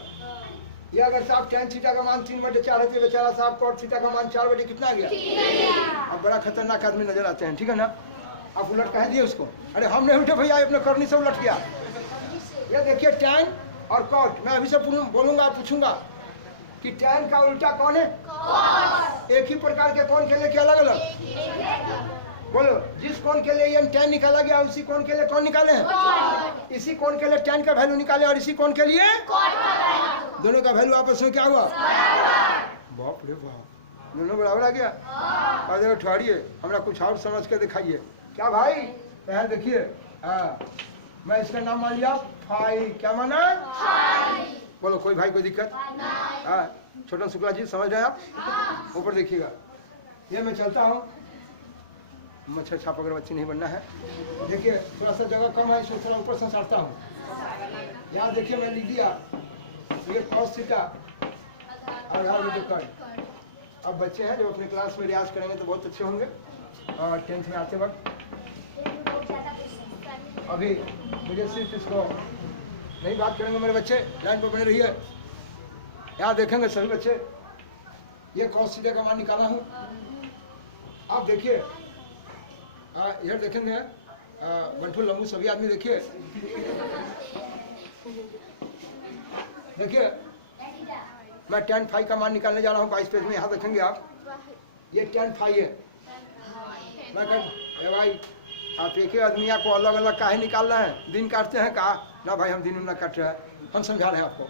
ये अगर साहब tan थीटा का मान 3/4 है तो बेचारा साहब cot थीटा का मान 4/, कितना आ गया। अब बड़ा खतरनाक आदमी नजर आते हैं, ठीक है ना। आप उलट कह दिए उसको। अरे हम नहीं उठे भैया, अपने करनी से उलट गया। ये देखिए tan और cot। मैं अभी से बोलूंगा, पूछूंगा कि tan का उल्टा कौन है cot। एक ही प्रकार के कौन के लिए अलग अलग बोलो। जिस कोण के लिए ये tan निकाला गया उसी कोण के लिए कौन निकाले हैं। इसी कोण के लिए tan का वैल्यू निकाले और इसी कोण के लिए cot का वैल्यू। दोनों का वैल्यू आपस में क्या हुआ बाप रे बाप, दोनों बराबर आ गया। और देखो ठहरिए, हमरा कुछ और समझ के दिखाइए। क्या भाई यहाँ देखिए, मैं इसका नाम मान लिया फाई। क्या माना बोलो, कोई भाई कोई दिक्कत। छोटा शुक्ला जी समझ रहे हैं आप। ऊपर देखिएगा, ये मैं चलता हूँ। मच्छर छाप अगर बच्ची नहीं बनना है। देखिए थोड़ा सा जगह कम है इसलिए थोड़ा ऊपर से सड़ता हूँ। यहाँ देखिए मैं लिख दिया ये cos थीटा आधार बटे cot। अब बच्चे हैं जो अपने क्लास में रियाज करेंगे तो बहुत अच्छे होंगे। और 10th में आते वक्त अभी मुझे सिर्फ इसको नहीं बात करेंगे मेरे बच्चे, लाइन पर बने रहिए। यहाँ देखेंगे सभी बच्चे, ये cos थीटा का मान निकाला हूँ। आप देखिए इधर देखेंगे बंठू लम्बू सभी आदमी देखिए। देखिए मैं tan फाई का मान निकालने जा रहा हूँ 22 पेज में। यहाँ देखेंगे आप ये tan फाई है। मैं कह भाई आप एक ही आदमी को अलग अलग काहे निकाल रहे हैं, दिन काटते हैं कहा ना भाई, हम दिन ना काट रहे हैं, हम समझा रहे हैं आपको।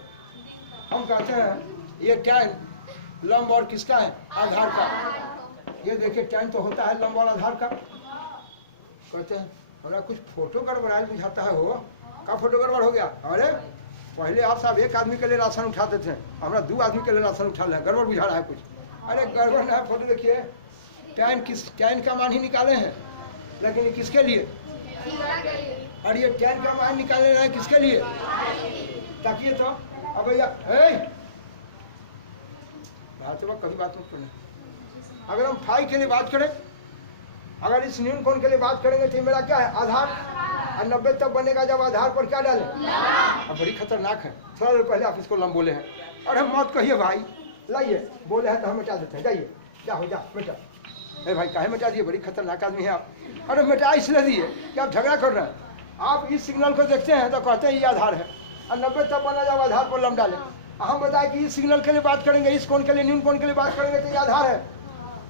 हम कहते हैं ये tan लंब और किसका है आधार का। ये देखिए tan तो होता है लंब और आधार का। कहते हैं हमारा कुछ फोटो गड़बड़ाया बुझाता है। हो का फोटो गड़बड़ हो गया। अरे पहले आप साहब एक आदमी के लिए राशन उठाते थे, हमारा 2 आदमी के लिए राशन उठा रहे हैं, गड़बड़ बुझा रहा है कुछ। अरे गड़बड़ ना है, फोटो देखिए tan का मान ही निकाले हैं, लेकिन ये किसके लिए। और ये tan का मान निकाले रहे हैं किसके लिए, ताकि तो अब भैया कभी बात मत करना। अगर हम फाई के लिए बात करें, अगर इस न्यून कोण के लिए बात करेंगे तो मेरा क्या है आधार और 90 तब बनेगा जब आधार पर क्या डालें। अब बड़ी खतरनाक है। थोड़ा देर पहले आप इसको लम बोले हैं और हम मत कहिए भाई, लाइए बोले हैं तो हम मिटा देते हैं, जाइए जाओ जा मिटा। अरे भाई काहे मिटा दिए, बड़ी खतरनाक आदमी है आप। अरे मिटा इसलिए दिए कि आप झगड़ा कर रहे हैं। आप इस सिग्नल को देखते हैं तो कहते हैं ये आधार है, और 90 तब बना जब आधार पर लम डालें। हम बताए कि इस सिग्नल के लिए बात करेंगे, इस कोण के लिए, न्यून कोण के लिए बात करेंगे तो ये आधार है,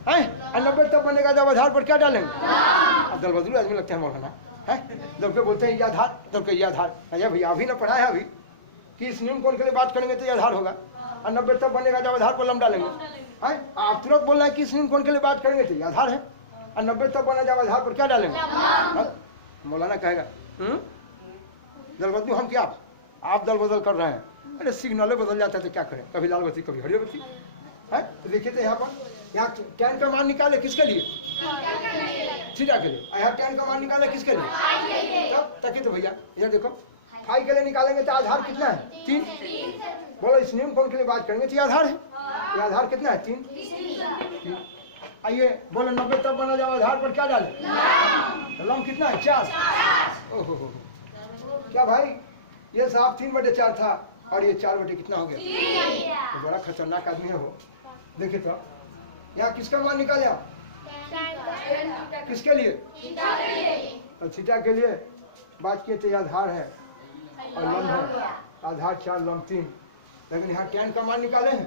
और 90 तब बनेगा जब आधार पर क्या डालेंगे। अब दल बदलू आदमी लगते हैं मौलाना है, जब के बोलते हैं ये आधार, जब के ये आधार। अरे भैया अभी ना पढ़ा है अभी कि इस न्यून कोण के लिए बात करेंगे तो ये आधार होगा, और 90 तब बनेगा जब आधार पर लम डालेंगे। है आप तुरंत बोल रहे हैं कि इस न्यून कोण के लिए बात करेंगे तो ये आधार है, और 90 तब बना जब आधार पर क्या डालेंगे। मौलाना कहेगा दल बदलू हम क्या, आप दल बदल कर रहे हैं। अरे सिग्नल बदल जाता है तो क्या करें, कभी लाल बत्ती कभी हरी बत्ती है। तो देखिए तो यहाँ पर, यहाँ टैन का मान निकाले किसके लिए, थीटा के लिए। यहाँ टैन का मान निकाले किसके लिए, तब तक तो भैया इधर देखो, फाई के लिए निकालेंगे तो आधार कितना है 3। बोलो इस न्यून कोण के लिए बात करेंगे तो ये आधार है, ये आधार कितना है 3। आइए बोलो 90 तब बना जाओ आधार पर क्या डाले, तो लम कितना है 4। ओहो क्या भाई, ये साहब 3/4 था और ये 4 कितना हो गया। तो बड़ा खतरनाक आदमी है वो। देखिए तो यहाँ किसका मान निकाले आप, किसके लिए, और थीटा के लिए बात किए तो ये आधार है और लम है, आधार 4 लम 3। लेकिन यहाँ टैन का मान निकाले हैं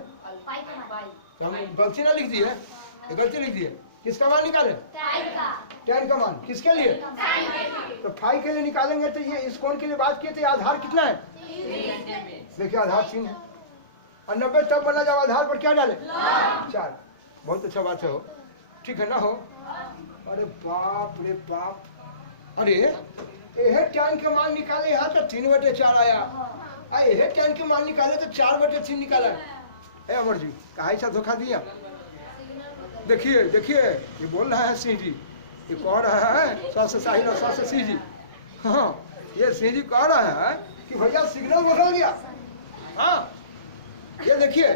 तो हम गलती ना लिख दिए, ये गलती लिख दिए। किसका मान निकाले, टैन का मान किसके लिए, तो फाई के लिए निकालेंगे तो ये इस कोण के लिए बात किए तो ये आधार कितना है, देखिए आधार 3 है, और 90 तब बना जब आधार पर क्या डाले 4। बहुत अच्छा बात है हो, ठीक है ना हो। अरे बाप रे बाप, अरे यह टैन के मान निकाले यहाँ तो 3/4 आया, यह टैन के मान निकाले तो 4/3 निकाला। अमर जी कहा ऐसा धोखा दिया। देखिए देखिए ये बोल रहा है सिंह जी, ये कह रहा है स्वास्थ्य साहिल और स्वास्थ्य सिंह जी। हाँ ये सिंह जी कह रहा है कि भैया सिग्नल बदल गया। हाँ ये देखिए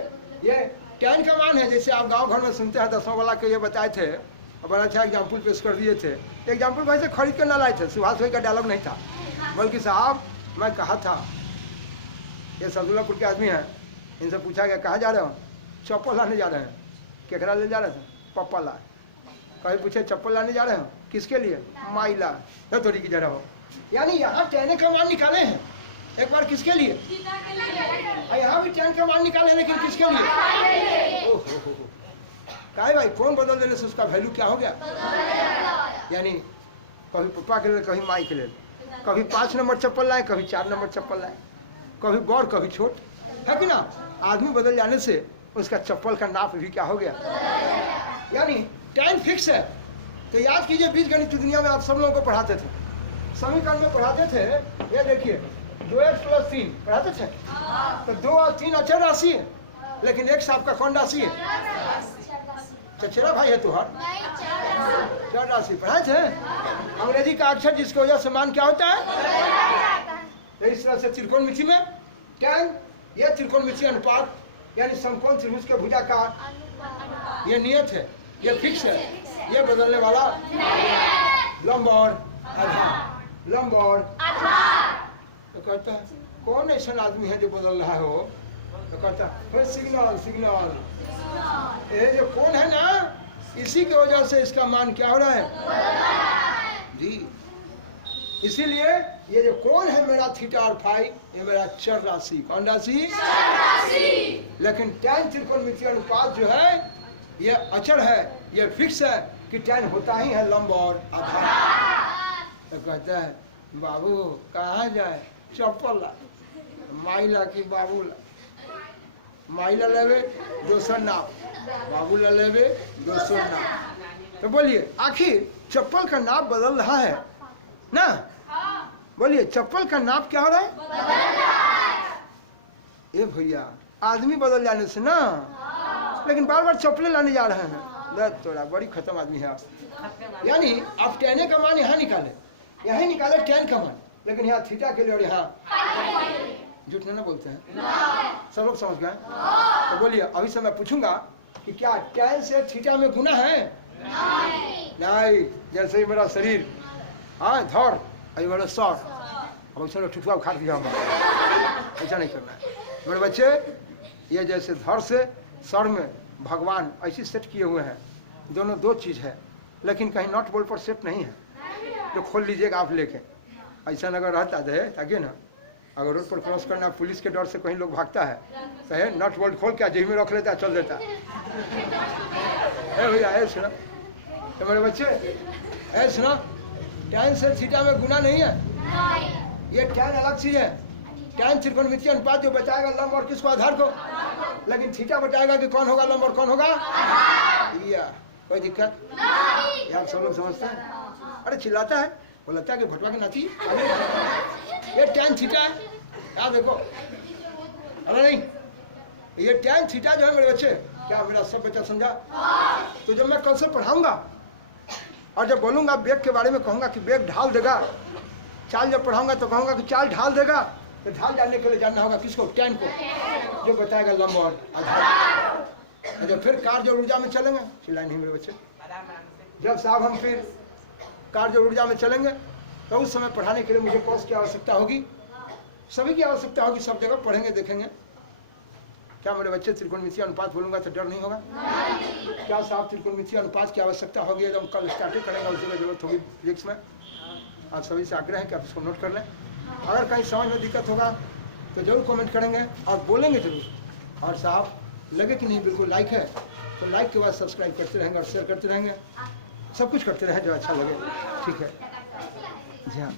ये टैन का मान है, जैसे आप गांव घर में सुनते हैं 10वां वाला के ये बताए थे, और बड़ा अच्छा एग्जाम्पल पेश कर दिए थे। एग्जाम्पल भाई से खरीद कर ना लाए थे, सुभाष भाई का डायलॉग नहीं था, बल्कि साहब मैं कहा था, ये सदुल्लापुर के आदमी हैं, इनसे पूछा गया कहाँ जा रहे हो, चप्पल लाने जा रहे हैं। केकरा ले जा रहे थे, पप्पा ला। कहीं पूछे चप्पल लाने जा रहे हो, किसके लिए, माइला थोड़ी की जरा हो। यानी यहाँ टैन का मान निकाले हैं एक बार किसके लिए, यहाँ भी टैन का मान निकाले लेकिन किसके लिए। ओहो काहे भाई, कौन बदल देने से उसका वैल्यू क्या हो गया। यानी कभी पप्पा के लिए, कभी माई के लिए, कभी 5 नंबर चप्पल लाए, कभी 4 नंबर चप्पल लाए, कभी बड़ कभी छोट, है कि ना। आदमी बदल जाने से उसका चप्पल का नाप भी क्या हो गया। यानी टैन फिक्स है। तो याद कीजिए बीजगणित की दुनिया में आप सब लोगों को पढ़ाते थे, समीकरण में पढ़ाते थे। ये देखिए 2x + 3 पढ़ाते थे, तो 2 और 3 अचर राशि है, लेकिन x आपका कौन राशि है, चचेरा भाई है तुहार, चर राशि पढ़ाए थे। अंग्रेजी का अक्षर जिसकी वजह से मान क्या होता है। तो इस तरह से त्रिकोणमिति में टैन, ये त्रिकोणमिति अनुपात यानी समकोण त्रिभुज के भुजाकार, ये नियत है, ये फिक्स है, ये बदलने वाला लंब और आधार, लंब और आधार। तो कहता है कौन ऐसा आदमी है जो बदल रहा है हो, तो कहता है सिग्नल सिग्नल, ये जो कौन है ना, इसी की वजह से इसका मान क्या हो रहा है जी। इसीलिए ये जो कौन है मेरा थीटा और फाई, ये मेरा चर राशि, कौन राशि, लेकिन टैन त्रिकोणमितीय अनुपात जो है ये अचर है, ये फिक्स है कि टैन होता ही है लंब और आधार। तो कहता है बाबू कहाँ जाए, चप्पल ला, माइला की बाबू ला, माइला लेवे 200 नाप, बाबू ला लेवे 200 नाप। तो बोलिए आखिर चप्पल का नाप बदल रहा है ना, बोलिए चप्पल का नाप क्या हो रहा है। ये भैया आदमी बदल जाने से ना, लेकिन बार बार चप्पलें लाने जा रहे हैं, थोड़ा बड़ी खत्म आदमी है आप। यानी आप टैन का मान यहाँ निकाले, यहाँ निकाले टैन का मान, लेकिन यहाँ थीटा के लिए और यहाँ झूठ ना बोलते हैं, सब लोग समझ गए। तो बोलिए अभी से मैं पूछूंगा कि क्या टैन से थीटा में गुना है, नहीं। जैसे ही मेरा शरीर हाँ धौर अभी बोलो सर, अब चलो ठुठुआ उखाड़ दिया हम, ऐसा नहीं करना है मेरे बच्चे। ये जैसे धड़ से सर में भगवान ऐसी सेट किए हुए हैं, दोनों दो चीज़ है, लेकिन कहीं नॉट बोल्ट पर सेट नहीं है, तो खोल लीजिएगा आप लेके। ऐसा अगर रहता है ताकि ना, अगर रोड पर क्रॉस करना पुलिस के डर से कहीं लोग भागता है तो है नट बोल्ट खोल के जेब में रख लेता है, चल देता है। भैया ऐ सुना तो मेरे बच्चे, ऐ सुना, टैन से थीटा में गुना नहीं है, ये टैन अलग चीज है। टैन त्रिकोणमितीय अनुपात जो बताएगा लंब और किसको आधार को, लेकिन थीटा बताएगा कि कौन होगा लंब और कौन होगा या कोई दिक्कत यार, सब लोग समझते हैं। अरे चिल्लाता है, वो लगता है कि भटवा के नाची। ये टैन थीटा है, याद देखो। अरे नहीं, ये टैन थीटा जो है मेरे बच्चे, क्या मेरा सब बच्चा समझा? तो जब मैं कल से पढ़ाऊंगा और जब बोलूंगा बेग के बारे में, कहूंगा कि बेग ढाल देगा, चाल जब पढ़ाऊंगा तो कहूंगा कि चाल ढाल देगा, तो ढाल डालने के लिए जानना होगा किसको, टैन को, जो बताएगा लंब और आधार। जब फिर कार्य ऊर्जा में चलेंगे, चिल्लाए नहीं मेरे बच्चे, जब साहब हम फिर कार्य ऊर्जा में चलेंगे तो उस समय पढ़ाने के लिए मुझे कोर्स की आवश्यकता होगी, सभी की आवश्यकता होगी, सब जगह पढ़ेंगे देखेंगे। क्या मेरे बच्चे त्रिकोणमितीय अनुपात बोलूंगा तो डर नहीं होगा? क्या साहब त्रिकोणमितीय अनुपात की आवश्यकता होगी, जब हम कल स्टार्टिंग करेंगे उस जगह जरूरत होगी फिजिक्स में। आप सभी से आग्रह है कि आप इसको नोट कर लें। अगर कहीं समझ में दिक्कत होगा तो जरूर कमेंट करेंगे और बोलेंगे जरूर। और साहब लगे कि नहीं बिल्कुल लाइक है तो लाइक के बाद सब्सक्राइब करते रहेंगे और शेयर करते रहेंगे, सब कुछ करते रहें जो अच्छा लगे, ठीक है जी हाँ।